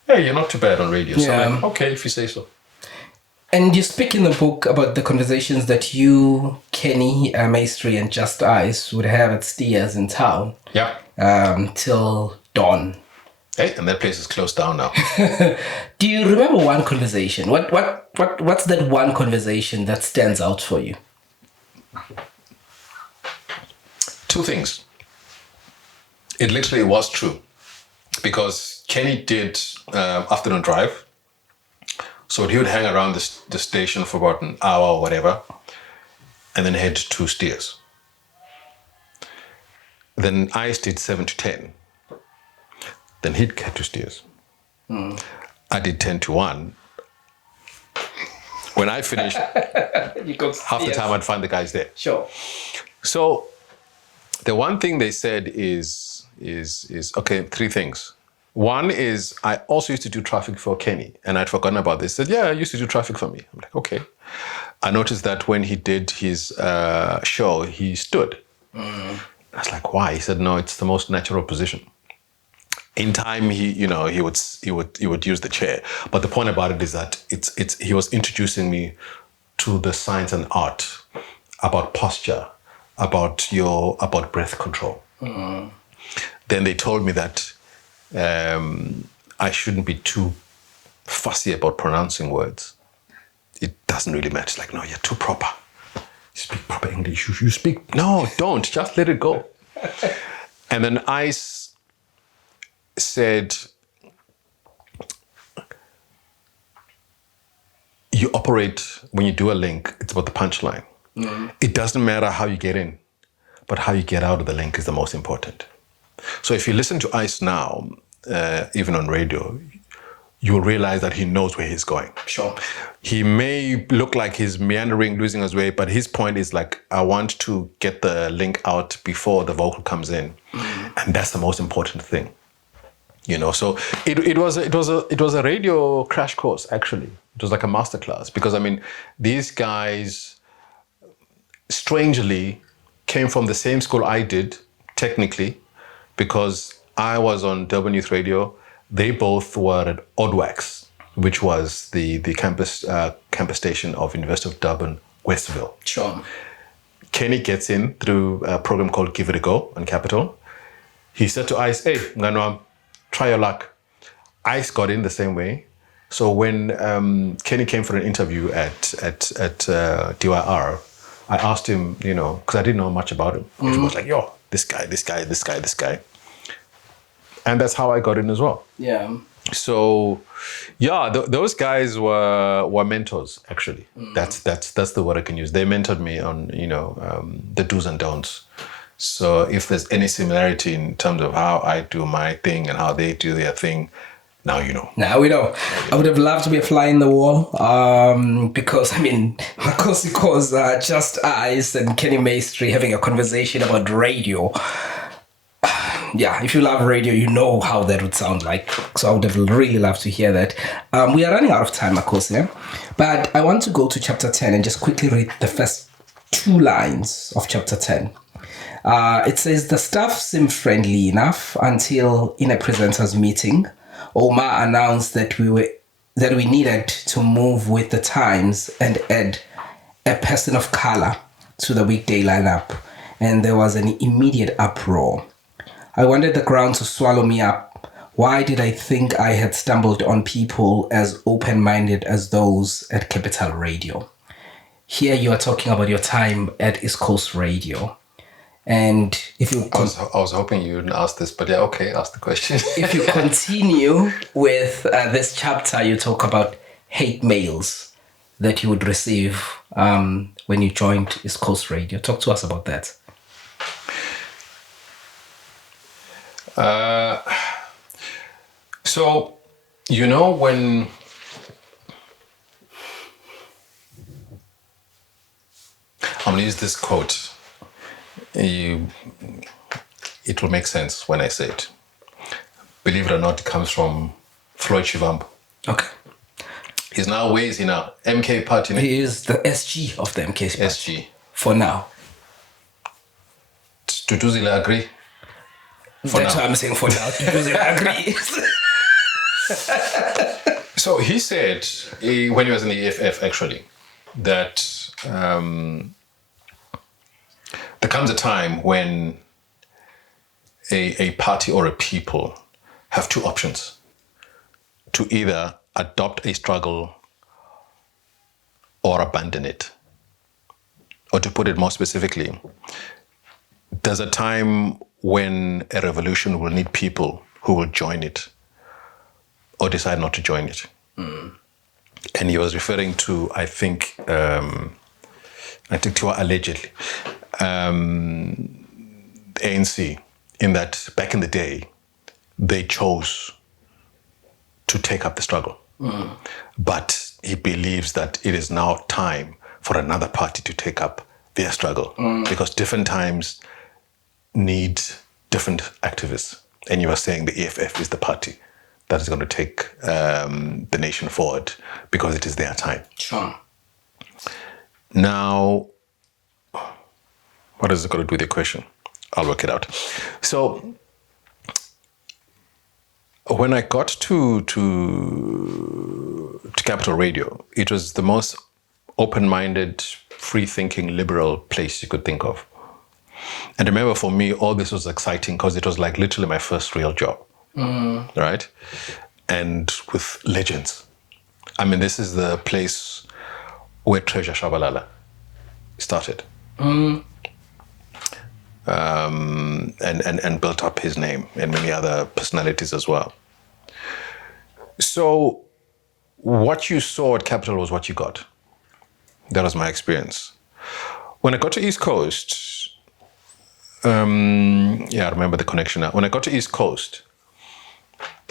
hey, you're not too bad on radio. So I'm like, okay, if you say so. And you speak in the book about the conversations that you, Kenny Maistry, and Just-Ice would have at Steers in town. Yeah. Till dawn. Hey, and that place is closed down now. Do you remember one conversation? What's that one conversation that stands out for you? Two things. It literally was true. Because Kenny did afternoon drive. So he would hang around the station for about an hour or whatever, and then head to Steers. Then Ice did 7 to 10. Then he'd get to Steers. I did 10 to 1. When I finished, half the time I'd find the guys there. Sure. So the one thing they said is okay, 3 things. One is I also used to do traffic for Kenny, and I'd forgotten about this. He said, yeah, I used to do traffic for me. I'm like, okay. I noticed that when he did his show, he stood. I was like, why? He said, no, it's the most natural position. In time, he would use the chair. But the point about it is that he was introducing me to the science and art about posture, about breath control. Then they told me that I shouldn't be too fussy about pronouncing words. It doesn't really matter. It's like, no, you're too proper. You speak proper English. You speak... No, don't. Just let it go. And then Ice said, you operate, when you do a link, it's about the punchline. It doesn't matter how you get in, but how you get out of the link is the most important. So if you listen to Ice now, even on radio, you'll realize that he knows where he's going. Sure. He may look like he's meandering, losing his way, but his point is like, I want to get the link out before the vocal comes in. And that's the most important thing. So it was a radio crash course, actually. It was like a masterclass, because I mean, these guys strangely came from the same school I did, technically, because I was on Durban Youth Radio. They both were at Odwax, which was the campus station of University of Durban, Westville. Sure. Kenny gets in through a program called Give It a Go on Capital. He said to Ice, "Hey, Nganwam, try your luck." Ice got in the same way. So when Kenny came for an interview at DYR, I asked him, because I didn't know much about him. He was like, "Yo, this guy." And that's how I got in as well. Yeah. So, yeah, those guys were mentors, actually. That's the word I can use. They mentored me on, the do's and don'ts. So if there's any similarity in terms of how I do my thing and how they do their thing, now you know. Now we know. I would have loved to be a fly in the wall, because, Makhosi Khoza, Just-Ice, and Kenny Maistry having a conversation about radio. Yeah, if you love radio, you know how that would sound like. So I would have really loved to hear that. We are running out of time, Makhosi, but I want to go to chapter 10 and just quickly read the first 2 lines of chapter 10. It says, the staff seemed friendly enough until in a presenters meeting, Omar announced that we needed to move with the times and add a person of color to the weekday lineup, and there was an immediate uproar. I wanted the ground to swallow me up. Why did I think I had stumbled on people as open-minded as those at Capital Radio? Here you are talking about your time at East Coast Radio. And if you... I was hoping you wouldn't ask this, but yeah, okay, ask the question. If you continue with this chapter, you talk about hate mails that you would receive when you joined East Coast Radio. Talk to us about that. So, when I'm going to use this quote, it will make sense when I say it. Believe it or not, it comes from Floyd Shivambu. Okay. He's now weighs in a MK party. He is the SG of the MK party. SG. For now. Tutuzile agree? That's what I'm saying for now. Tutuzile agree. So he said, when he was in the EFF actually, that there comes a time when a party or a people have 2 options: to either adopt a struggle or abandon it. Or to put it more specifically, there's a time when a revolution will need people who will join it or decide not to join it. And he was referring to, I think Tiwa allegedly, the ANC, in that back in the day, they chose to take up the struggle. But he believes that it is now time for another party to take up their struggle, because different times need different activists. And you are saying the EFF is the party that is going to take the nation forward because it is their time. Sure. Now, what is it got to do with the question? I'll work it out. So, when I got to Capital Radio, it was the most open-minded, free-thinking, liberal place you could think of. And remember, for me, all this was exciting because it was like literally my first real job, right? And with legends. I mean, this is the place where Treasure Shabalala started. And built up his name and many other personalities as well. So what you saw at Capital was what you got. That was my experience. When I got to East Coast, I remember the connection now. When I got to East Coast,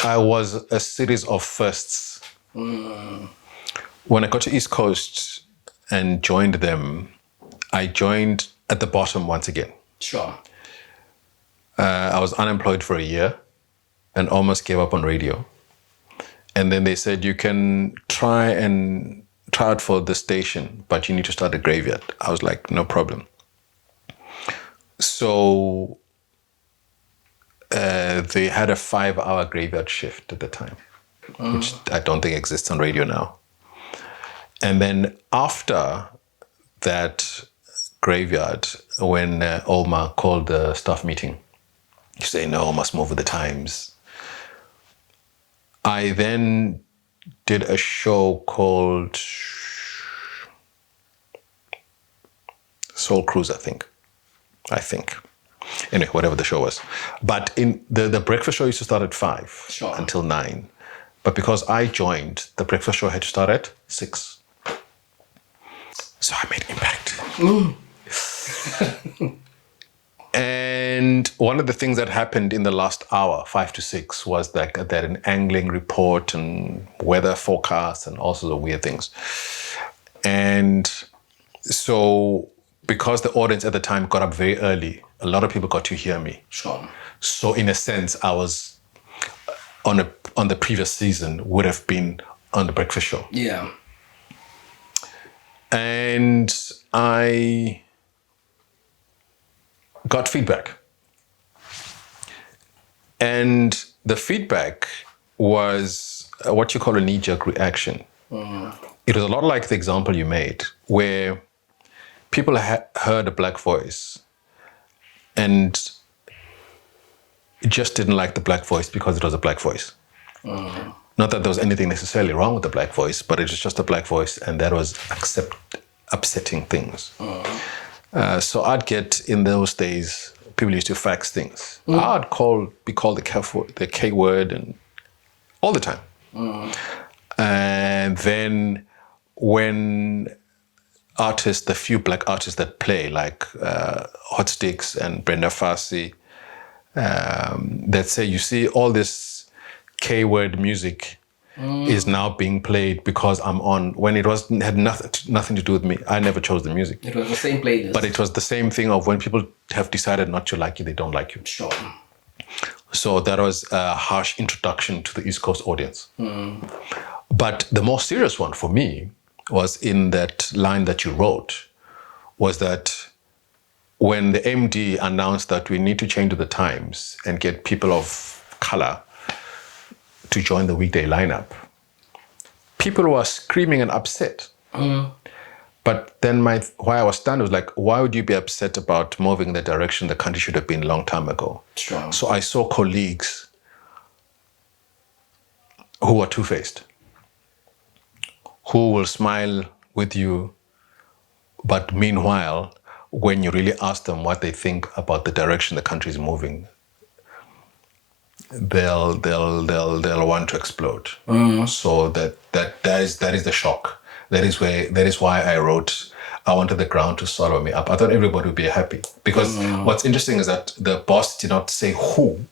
I was a series of firsts. When I got to East Coast and joined them, I joined at the bottom once again. Sure. I was unemployed for a year. and almost gave up on radio. And then they said, you can try out for the station, but you need to start a graveyard. I was like, no problem. So they had a 5-hour graveyard shift at the time, which I don't think exists on radio now. And then after that graveyard, when Olma called the staff meeting, you say, no, must move with the times. I then did a show called Soul Cruise, I think. Anyway, whatever the show was. But in the breakfast show used to start at 5 until 9. But because I joined, the breakfast show had to start at 6. So I made impact. And one of the things that happened in the last hour, 5 to 6, was that an angling report and weather forecast and all sorts of weird things. And so because the audience at the time got up very early, a lot of people got to hear me. Sure. So in a sense, I was on the previous season would have been on the breakfast show. Yeah. And I got feedback. And the feedback was what you call a knee-jerk reaction. It was a lot like the example you made, where people heard a black voice and just didn't like the black voice because it was a black voice. Not that there was anything necessarily wrong with the black voice, but it was just a black voice, and that was upsetting things. So I'd get, in those days, people used to fax things. I'd be called the K word and all the time. And then when the few black artists that play, like Hot Sticks and Brenda Fassie, that say, you see, all this K-word music is now being played because I'm on, when it had nothing to do with me. I never chose the music. It was the same playlist. But it was the same thing of when people have decided not to like you, they don't like you. Sure. So that was a harsh introduction to the East Coast audience. But the more serious one for me was in that line that you wrote, was that when the MD announced that we need to change to the times and get people of color to join the weekday lineup, people were screaming and upset. But then why I was stunned was like, why would you be upset about moving in the direction the country should have been a long time ago? Sure. So I saw colleagues who were two-faced, who will smile with you, but meanwhile, when you really ask them what they think about the direction the country is moving, they'll want to explode. So that is the shock. That is why I wrote, I wanted the ground to swallow me up. I thought everybody would be happy. Because what's interesting is that the boss did not say who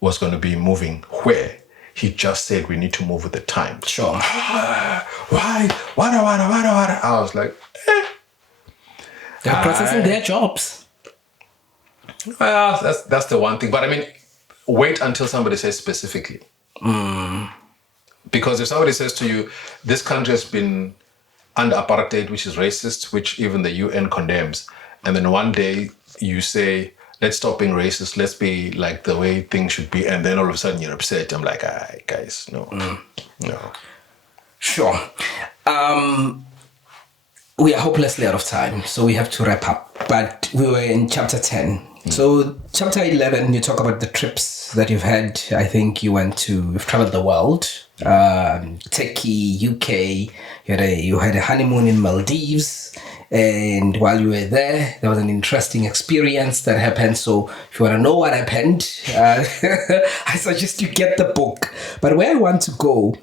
was going to be moving where. He just said, we need to move with the times. Sure. Why? What? I was like, They're processing their jobs. Well, that's the one thing. But I mean, wait until somebody says specifically. Because if somebody says to you, this country has been under apartheid, which is racist, which even the UN condemns, and then one day you say, let's stop being racist, let's be like the way things should be, and then all of a sudden you're upset. I'm like, guys, no. No. Sure. We are hopelessly out of time, so we have to wrap up. But we were in chapter 10. So chapter 11, you talk about the trips that you've had. I think you've traveled the world, Turkey, UK, you had a honeymoon in Maldives. And while you were there was an interesting experience that happened. So if you want to know what happened, I suggest you get the book. But where I want to go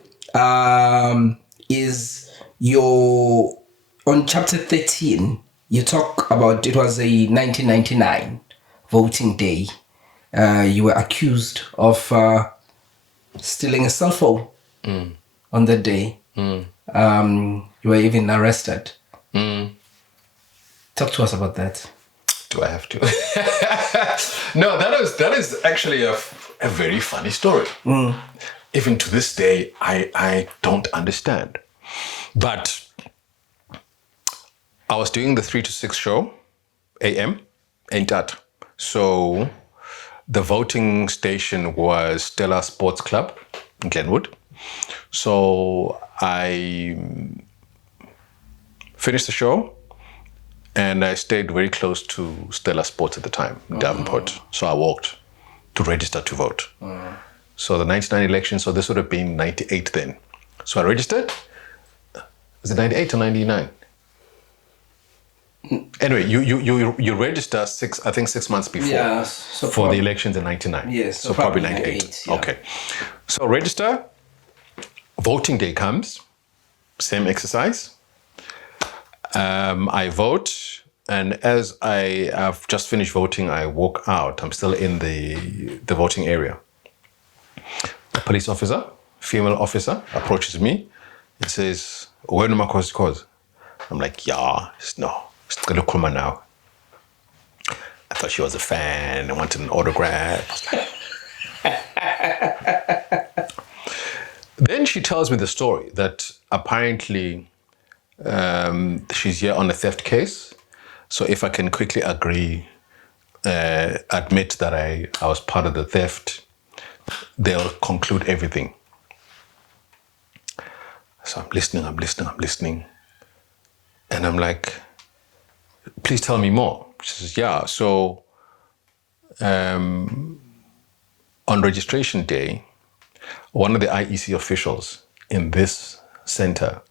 is on chapter 13, you talk about, it was a 1999 voting day. You were accused of stealing a cell phone on that day. You were even arrested. Talk to us about that. Do I have to? No, that is actually a a very funny story. Even to this day, I don't understand. But I was doing the 3 to 6 show, AM, ain't that? So the voting station was Stella Sports Club in Glenwood. So I finished the show and I stayed very close to Stella Sports at the time, Davenport. So I walked to register to vote. So the 99 election, so this would have been 98 then. So I registered. Was it 98 or 99? Anyway, you register 6 months before. Yeah, so for the elections in 99. Yes, so probably 98. Yeah. Okay. So register, voting day comes, same exercise. I vote, and as I have just finished voting, I walk out. I'm still in the voting area. A police officer, female officer, approaches me and says, "Where do Makhosi Khoza?" I'm like, "Yeah, no, it's gonna come now." I thought she was a fan. I wanted an autograph. I was like... Then she tells me the story that apparently she's here on a theft case. So if I can quickly admit that I was part of the theft, they'll conclude everything. So I'm listening. And I'm like, "Please tell me more." She says, "Yeah, so on registration day, one of the IEC officials in this center,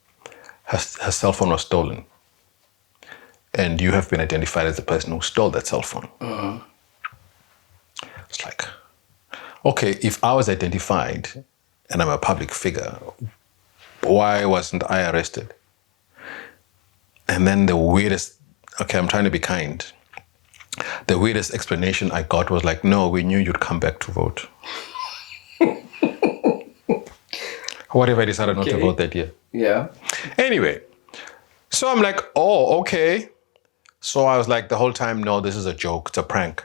her cell phone was stolen. And you have been identified as the person who stole that cell phone." It's like, okay, if I was identified and I'm a public figure, why wasn't I arrested? And then the weirdest, okay, I'm trying to be kind. The weirdest explanation I got was like, "No, we knew you'd come back to vote." What if I decided not to vote that year? Yeah. Anyway, so I'm like, "Oh, okay." So I was like the whole time, "No, this is a joke, it's a prank."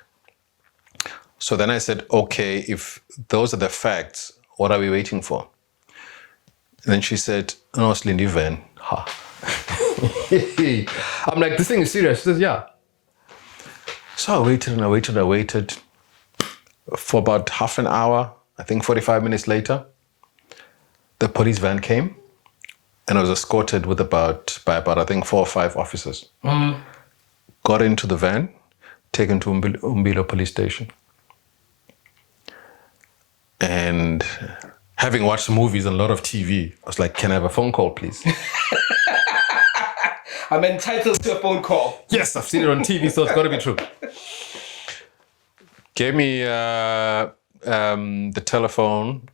So then I said, "Okay, if those are the facts, what are we waiting for?" And then she said, "No, it's Lindy Van." Ha. I'm like, "This thing is serious." She says, "Yeah." So I waited for about half an hour, I think 45 minutes later. The police van came and I was escorted by about I think 4 or 5 officers. Got into the van, taken to Umbilo police station. And having watched movies and a lot of TV, I was like, "Can I have a phone call, please?" I'm entitled to a phone call. Yes, I've seen it on TV, so it's got to be true. Gave me the telephone.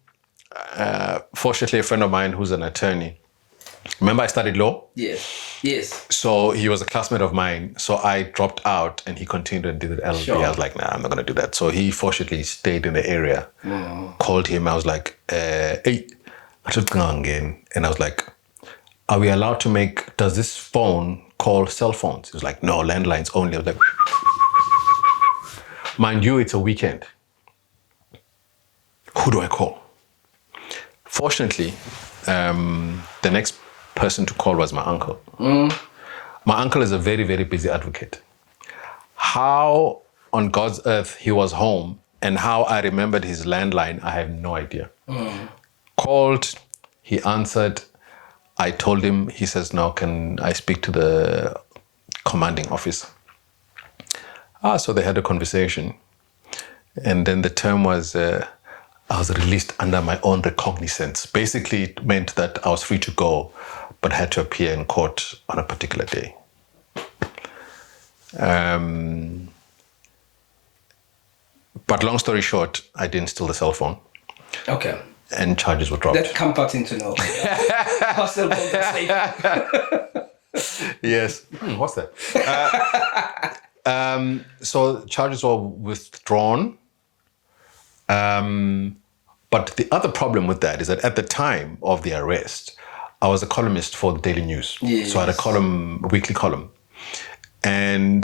Fortunately, a friend of mine who's an attorney. Remember, I studied law? Yes. So he was a classmate of mine. So I dropped out and he continued and did the LLB. Sure. I was like, "Nah, I'm not going to do that." So he fortunately stayed in the area. Called him. I was like, "Hey, I should go again." And I was like, "Are we allowed to does this phone call cell phones?" He was like, "No, landlines only." I was like, mind you, it's a weekend. Who do I call? Fortunately, the next person to call was my uncle. My uncle is a very, very busy advocate. How on God's earth he was home and how I remembered his landline, I have no idea. Called, he answered. I told him, he says, "No, can I speak to the commanding officer?" So they had a conversation. And then the term was, I was released under my own recognizance. Basically, it meant that I was free to go, but had to appear in court on a particular day. But long story short, I didn't steal the cell phone. Okay. And charges were dropped. That's comforting to know. Our cell phones are safe. Yes. What's that? So charges were withdrawn. But the other problem with that is that at the time of the arrest, I was a columnist for the Daily News. Yes. So I had a weekly column. And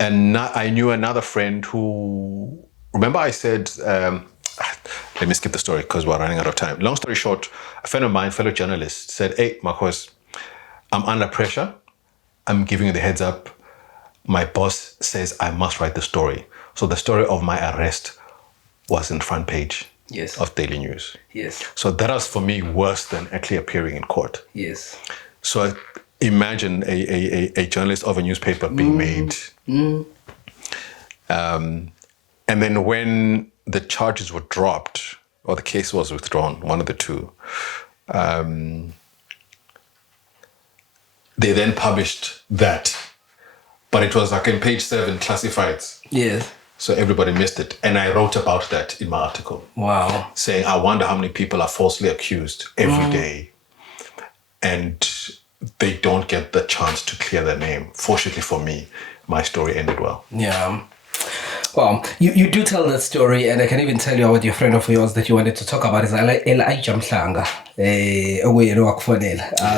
I knew another friend who remember I said, let me skip the story because we're running out of time. Long story short, a friend of mine, fellow journalist, said, hey, Makhosi, I'm under pressure. I'm giving you the heads up. My boss says I must write the story. So the story of my arrest was in the front page of Daily News. Yes. So that was for me worse than actually appearing in court. Yes. So imagine a journalist of a newspaper being made. And then when the charges were dropped, or the case was withdrawn, one of the two, they then published that. But it was like in page 7, classifieds. Yes. So everybody missed it. And I wrote about that in my article. Wow. Saying, I wonder how many people are falsely accused every day. And they don't get the chance to clear their name. Fortunately for me, my story ended well. Yeah. Well, you do tell that story, and I can even tell you what your friend of yours that you wanted to talk about is Elijah Mhlanga.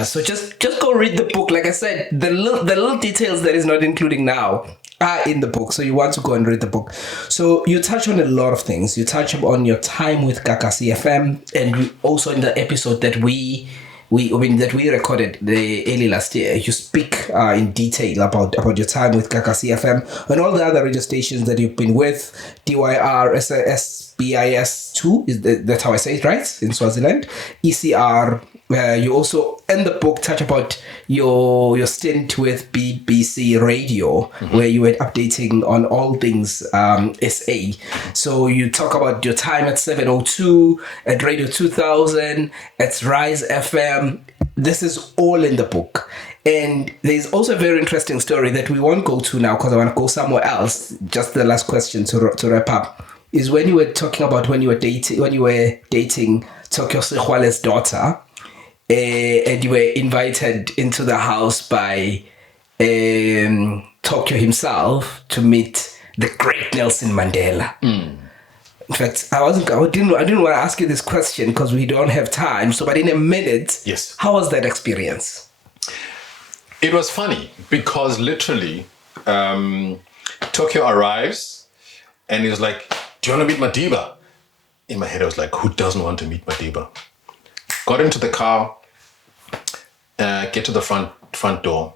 So just go read the book. Like I said, the little details that is not including now are in the book. So you want to go and read the book. So you touch on a lot of things. You touch on your time with Makhosi FM, and also in the episode that we recorded the early last year, you speak in detail about your time with Makhosi FM and all the other radio stations that you've been with, DYR, SBIS2, that's how I say it, right? In Swaziland, ECR. You also, in the book, touch about your stint with BBC Radio, where you were updating on all things SA. So you talk about your time at 702, at Radio 2000, at Rise FM. This is all in the book. And there's also a very interesting story that we won't go to now because I want to go somewhere else. Just the last question to wrap up is when you were talking about when you were dating Tokyo Sekgwale's daughter. And you were invited into the house by Tokyo himself to meet the great Nelson Mandela. In fact, I didn't want to ask you this question because we don't have time. So, but in a minute, yes. How was that experience? It was funny because literally, Tokyo arrives and he was like, "Do you want to meet Madiba?" In my head, I was like, "Who doesn't want to meet Madiba?" Got into the car, get to the front door,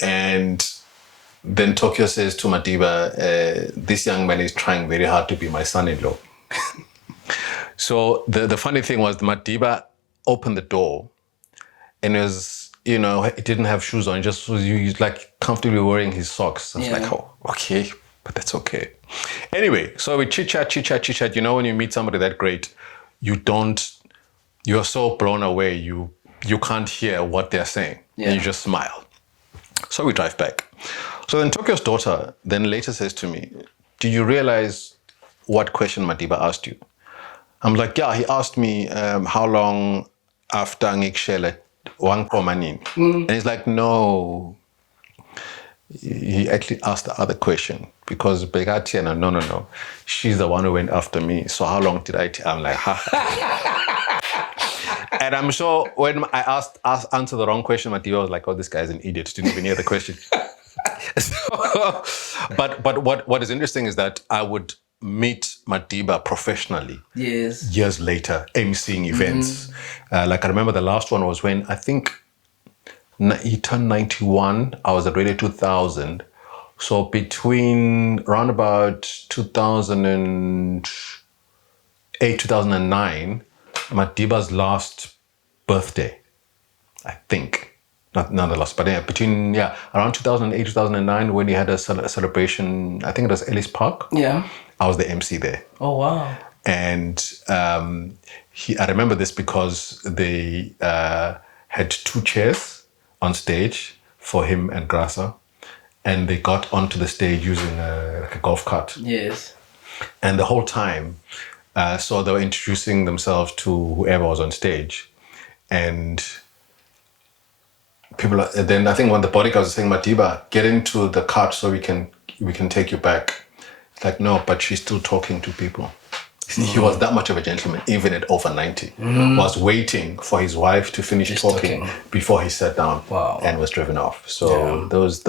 and then Tokyo says to Madiba, "This young man is trying very hard to be my son-in-law." So the funny thing was, Madiba opened the door, and it was, he didn't have shoes on, just was like comfortably wearing his socks. I was like, oh, okay, but that's okay. Anyway, so we chit-chat. When you meet somebody that great, you're so blown away, you can't hear what they're saying. Yeah. And you just smile. So we drive back. So then Tokyo's daughter then later says to me, "Do you realize what question Madiba asked you?" I'm like, "Yeah, he asked me how long after ngikshele wangpomanin." And he's like, "No." He actually asked the other question because Begatiana, no. She's the one who went after me. So how long did I I'm like, ha. And I'm sure when I answered the wrong question, Madiba was like, "Oh, this guy's an idiot. Didn't even hear the question." But what is interesting is that I would meet Madiba professionally years later, emceeing events. Like I remember the last one was when I think he turned 91. I was at Radio 2000. So between around about 2008, 2009, Madiba's last birthday, I think. Not the last, but around 2008, 2009, when he had a celebration, I think it was Ellis Park. Yeah. I was the MC there. Oh, wow. And I remember this because they had 2 chairs on stage for him and Grasa, and they got onto the stage using a golf cart. Yes. And the whole time, so they were introducing themselves to whoever was on stage, and people. Then I think when the bodyguards were saying, "Madiba, get into the cart so we can take you back." It's like, no, but she's still talking to people. He was that much of a gentleman, even at over 90. Was waiting for his wife to finish talking before he sat down and was driven off. So those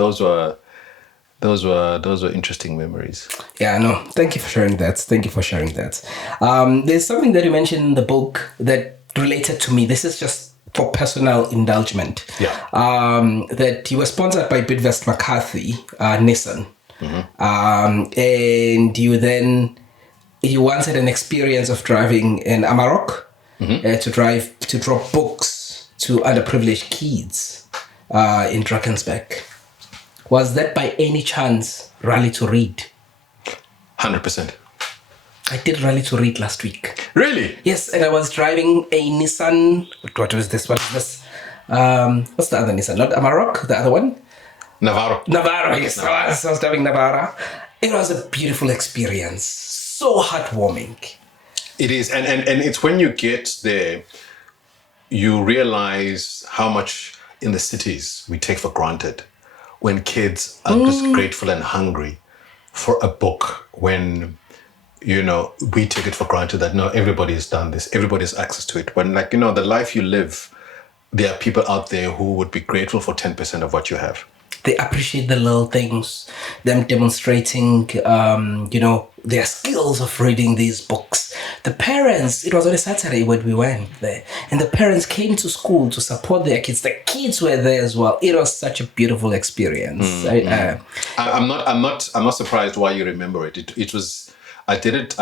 those were interesting memories. Yeah, no, thank you for sharing that. There's something that you mentioned in the book that related to me. This is just for personal indulgence. Yeah. That you were sponsored by Bidvest McCarthy, Nissan. And you wanted an experience of driving in Amarok to drop books to underprivileged kids in Drakensberg. Was that by any chance Rally to Read? 100%. I did Rally to Read last week. Really? Yes, and I was driving a Nissan. What was this? What's the other Nissan? Not Amarok, the other one? Navarro, yes. I was driving Navara. It was a beautiful experience. So heartwarming. It is, and it's when you get there, you realize how much in the cities we take for granted. When kids are just grateful and hungry for a book, when we take it for granted that no, everybody has done this, everybody has access to it. When the life you live, there are people out there who would be grateful for 10% of what you have. They appreciate the little things, them demonstrating, their skills of reading these books. The parents, it was on a Saturday when we went there, and the parents came to school to support their kids. The kids were there as well. It was such a beautiful experience. I'm not surprised why you remember it. It was, I did it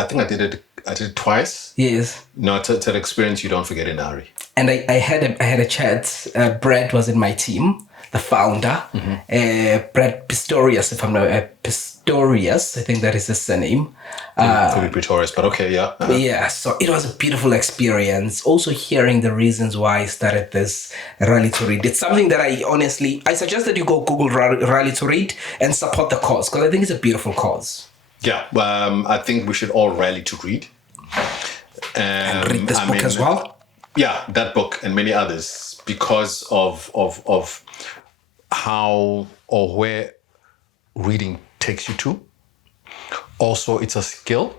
twice. Yes. No, it's an experience you don't forget in a hurry. And I had a chat. Brad was in my team, the founder, Brad Pistorius, if I'm not Pistorius, I think that is his surname. Could be Pretorius, but okay, yeah. Yeah, so it was a beautiful experience. Also hearing the reasons why I started this Rally to Read. It's something that I suggest that you go Google Rally to Read and support the cause, because I think it's a beautiful cause. Yeah, I think we should all rally to read. And read this book as well? Yeah, that book and many others, because of how or where reading takes you to. Also, it's a skill.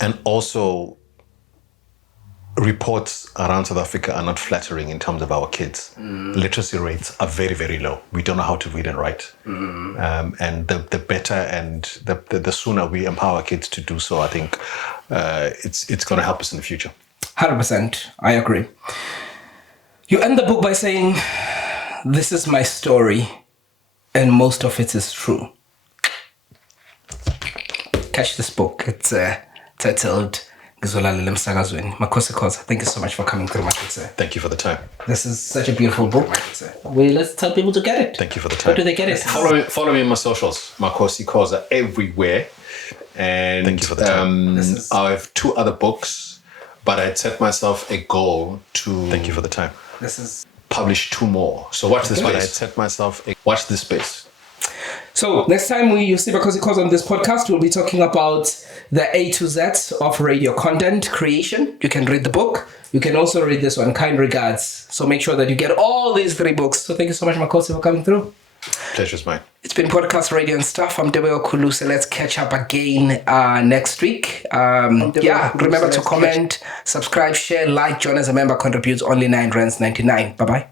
And also, reports around South Africa are not flattering in terms of our kids. Literacy rates are very, very low. We don't know how to read and write. And the better and the sooner we empower kids to do so, I think it's going to help us in the future. 100%. I agree. You end the book by saying, "This is my story, and most of it is true." Catch this book. It's titled Ngizolalela Emsakazweni. Makhosi Khoza, thank you so much for coming through, Makhosi. Thank you for the time. This is such a beautiful book, Makhosi. Let's tell people to get it. Thank you for the time. Where do they get it? Follow me on my socials, Makhosi Khoza, everywhere. And thank you for the time. I have 2 other books, but I had set myself a goal to... Thank you for the time. Publish 2 more. So watch this space. I had set myself watch this space. So next time you see Makhosi Khoza on this podcast, we'll be talking about the A to Z of radio content creation. You can read the book. You can also read this one, Kind Regards. So make sure that you get all these 3 books. So thank you so much, Makhosi, for coming through. Pleasure's mine. It's been Podcast Radio and Stuff. I'm Debeo Kuluse. Let's catch up again next week. Remember to comment, subscribe, share, like, join as a member, contributes only R9.99. Bye-bye.